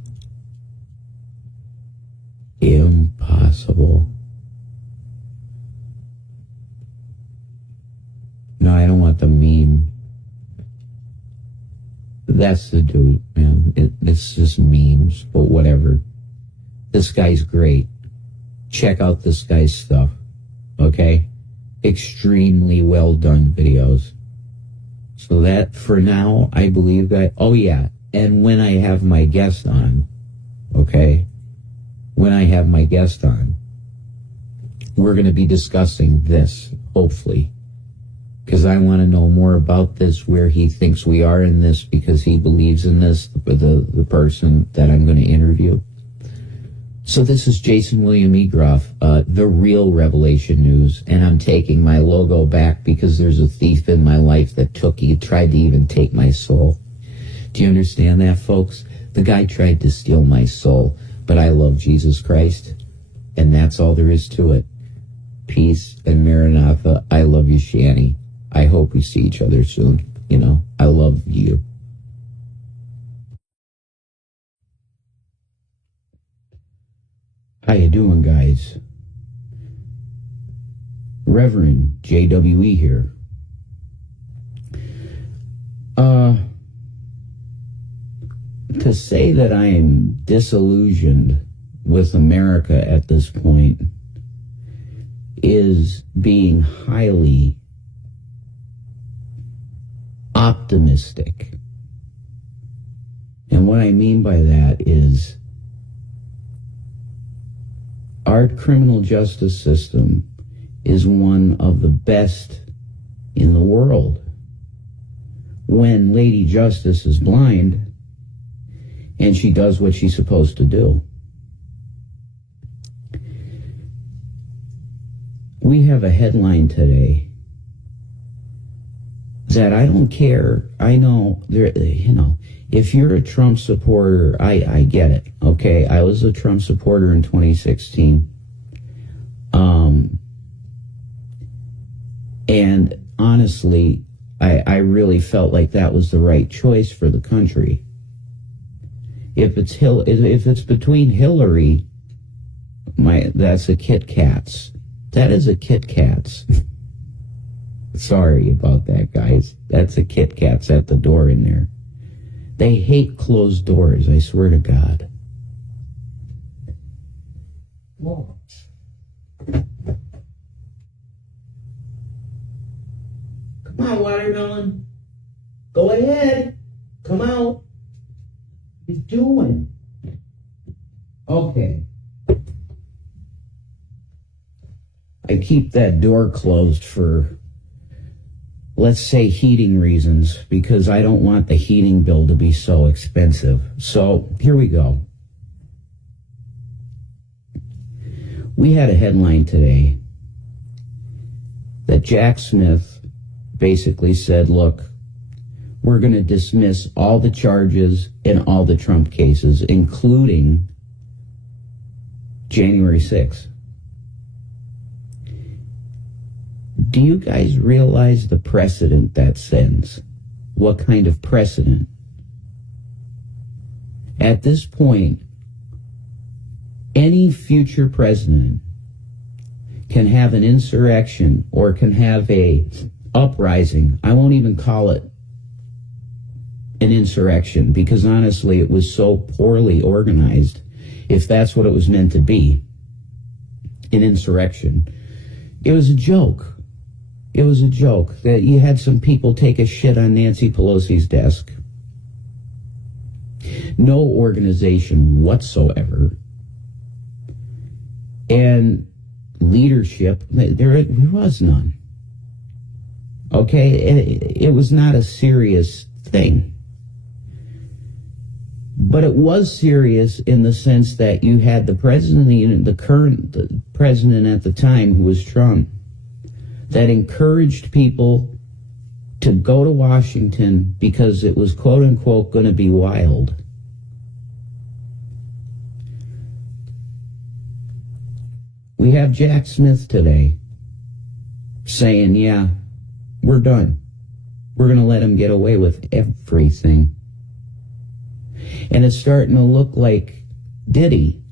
impossible. No, I don't want the meme. That's the dude, man. It's just memes, but whatever. This guy's great. Check out this guy's stuff, okay? Extremely well done videos. So that, for now, I believe that, oh yeah, and when I have my guest on, okay? When I have my guest on, we're going to be discussing this, hopefully. Because I want to know more about this, where he thinks we are in this, because he believes in this, the person that I'm going to interview. So this is Jason William Egroff, the real Revelation News, and I'm taking my logo back because there's a thief in my life that tried to even take my soul. Do you understand that, folks? The guy tried to steal my soul, but I love Jesus Christ, and that's all there is to it. Peace and Maranatha. I love you, Shanny. I hope we see each other soon. You know, I love you. How you doing, guys? Reverend JWE here. To say that I am disillusioned with America at this point is being highly optimistic. And what I mean by that is our criminal justice system is one of the best in the world. When Lady Justice is blind and she does what she's supposed to do. We have a headline today that I don't care. I know there, you know, if you're a Trump supporter, I get it. Okay, I was a Trump supporter in 2016. And honestly, I really felt like that was the right choice for the country. If it's between Hillary, that's a Kit Kats. That is a Kit Kats. Sorry about that, guys. That's a Kit Kats at the door in there. They hate closed doors, I swear to God. Whoa. Come on, watermelon. Go ahead. Come out. What are you doing? Okay. I keep that door closed for, let's say, heating reasons, because I don't want the heating bill to be so expensive. So here we go. We had a headline today that Jack Smith basically said, look, we're going to dismiss all the charges in all the Trump cases, including January 6th. Do you guys realize the precedent that sends? What kind of precedent? At this point, any future president can have an insurrection or can have a uprising. I won't even call it an insurrection, because honestly it was so poorly organized, if that's what it was meant to be, an insurrection. It was a joke. It was a joke that you had some people take a shit on Nancy Pelosi's desk. No organization whatsoever. And leadership, there was none. Okay? It was not a serious thing. But it was serious in the sense that you had the president, the current president at the time, who was Trump, that encouraged people to go to Washington because it was, quote unquote, going to be wild. We have Jack Smith today saying, yeah, we're done. We're going to let him get away with everything. And it's starting to look like Diddy,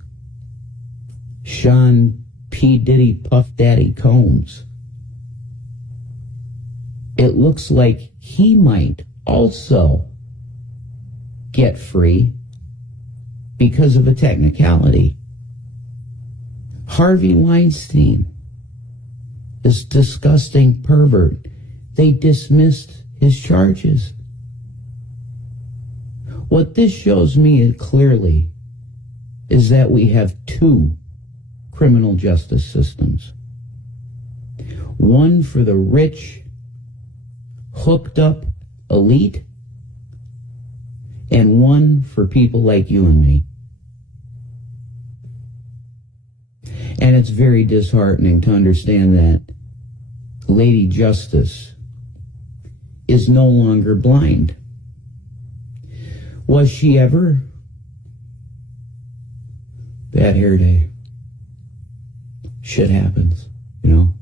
Sean P. Diddy Puff Daddy Combs. It looks like he might also get free because of a technicality. Harvey Weinstein, this disgusting pervert, they dismissed his charges. What this shows me clearly is that we have two criminal justice systems. One for the rich, hooked up elite, and one for people like you and me. And it's very disheartening to understand that Lady Justice is no longer blind. Was she ever? Bad hair day. Shit happens, you know?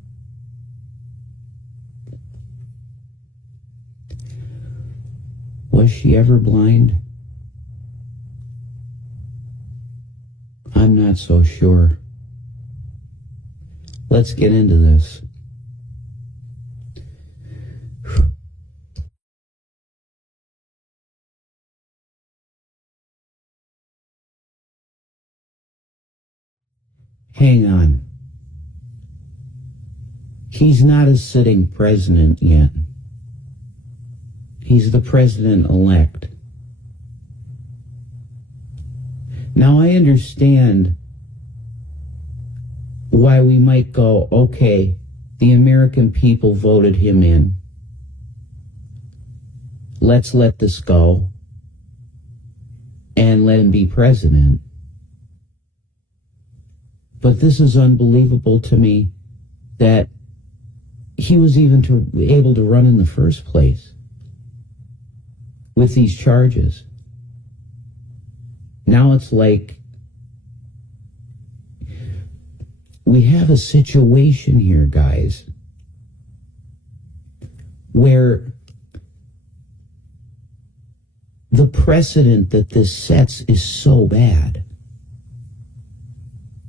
Was she ever blind? I'm not so sure. Let's get into this. Hang on. He's not a sitting president yet. He's the president-elect. Now, I understand why we might go, okay, the American people voted him in. Let's let this go and let him be president. But this is unbelievable to me that he was even able to run in the first place with these charges. Now it's like we have a situation here, guys, where the precedent that this sets is so bad.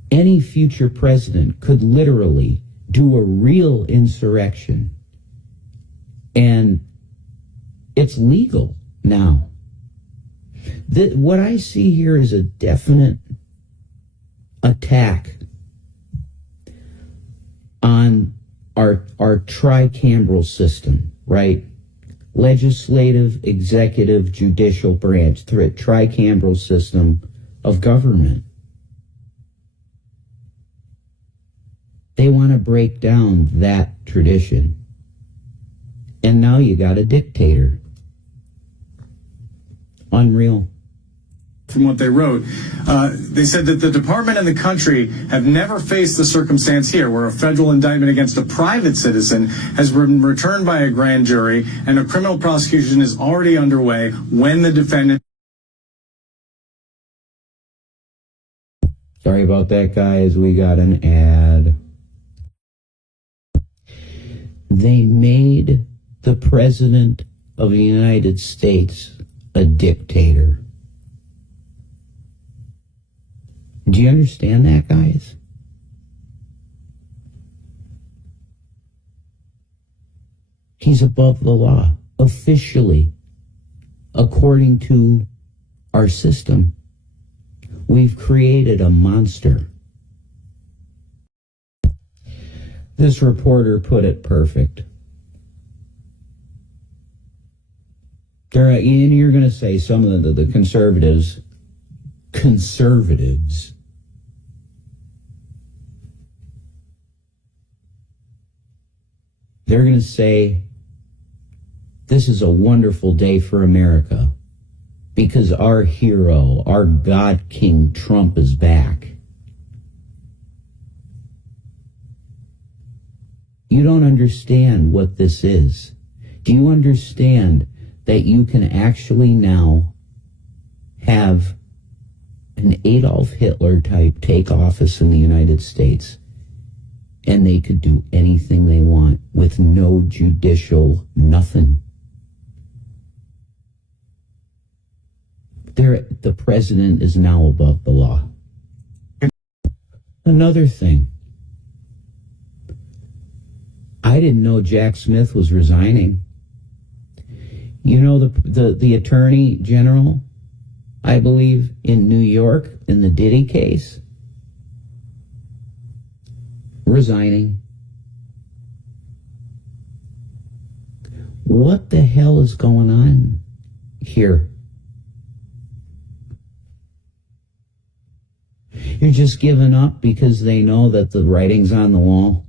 Any future president could literally do a real insurrection, and it's legal now. What I see here is a definite attack on our tricamberal system. right? Legislative, executive, judicial branch, tricameral system of government. They want to break down that tradition. And now you got a dictator. Unreal. From what they wrote, they said that the department and the country have never faced the circumstance here where a federal indictment against a private citizen has been returned by a grand jury and a criminal prosecution is already underway when the defendant... Sorry about that, guys. We got an ad. They made the President of the United States a dictator. Do you understand that, guys? He's above the law, officially, according to our system. We've created a monster. This reporter put it perfect. And you're going to say some of the conservatives, they're going to say, this is a wonderful day for America because our hero, our God King Trump is back. You don't understand what this is. Do you understand that you can actually now have an Adolf Hitler type take office in the United States and they could do anything they want with no judicial nothing? The president is now above the law. Another thing. I didn't know Jack Smith was resigning. You know, the attorney general, I believe, in New York, in the Diddy case, resigning. What the hell is going on here? You're just giving up because they know that the writing's on the wall.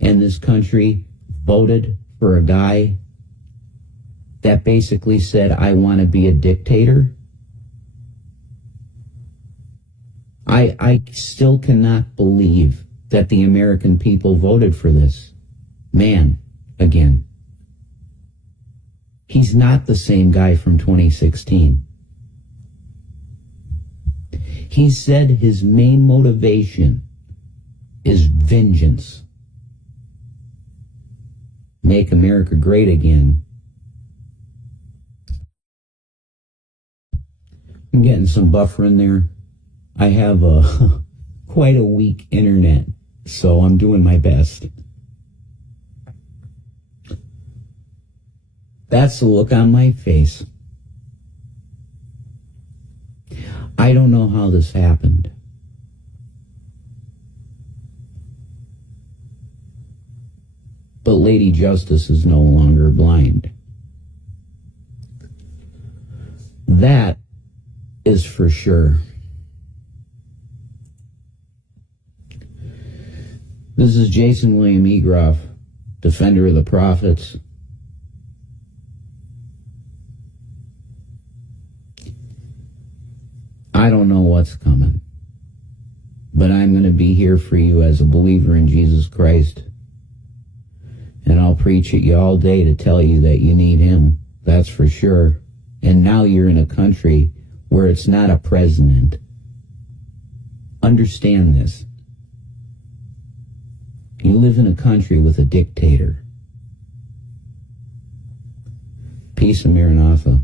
And this country voted for a guy that basically said, I want to be a dictator. I still cannot believe that the American people voted for this man again. He's not the same guy from 2016. He said his main motivation is vengeance. Make America great again. I'm getting some buffer in there. I have quite a weak internet, so I'm doing my best. That's the look on my face. I don't know how this happened. But Lady Justice is no longer blind. That is for sure. This is Jason William Egroff, defender of the prophets. I don't know what's coming, but I'm going to be here for you as a believer in Jesus Christ. And I'll preach at you all day to tell you that you need him. That's for sure. And now you're in a country where it's not a president. Understand this. You live in a country with a dictator. Peace and Maranatha.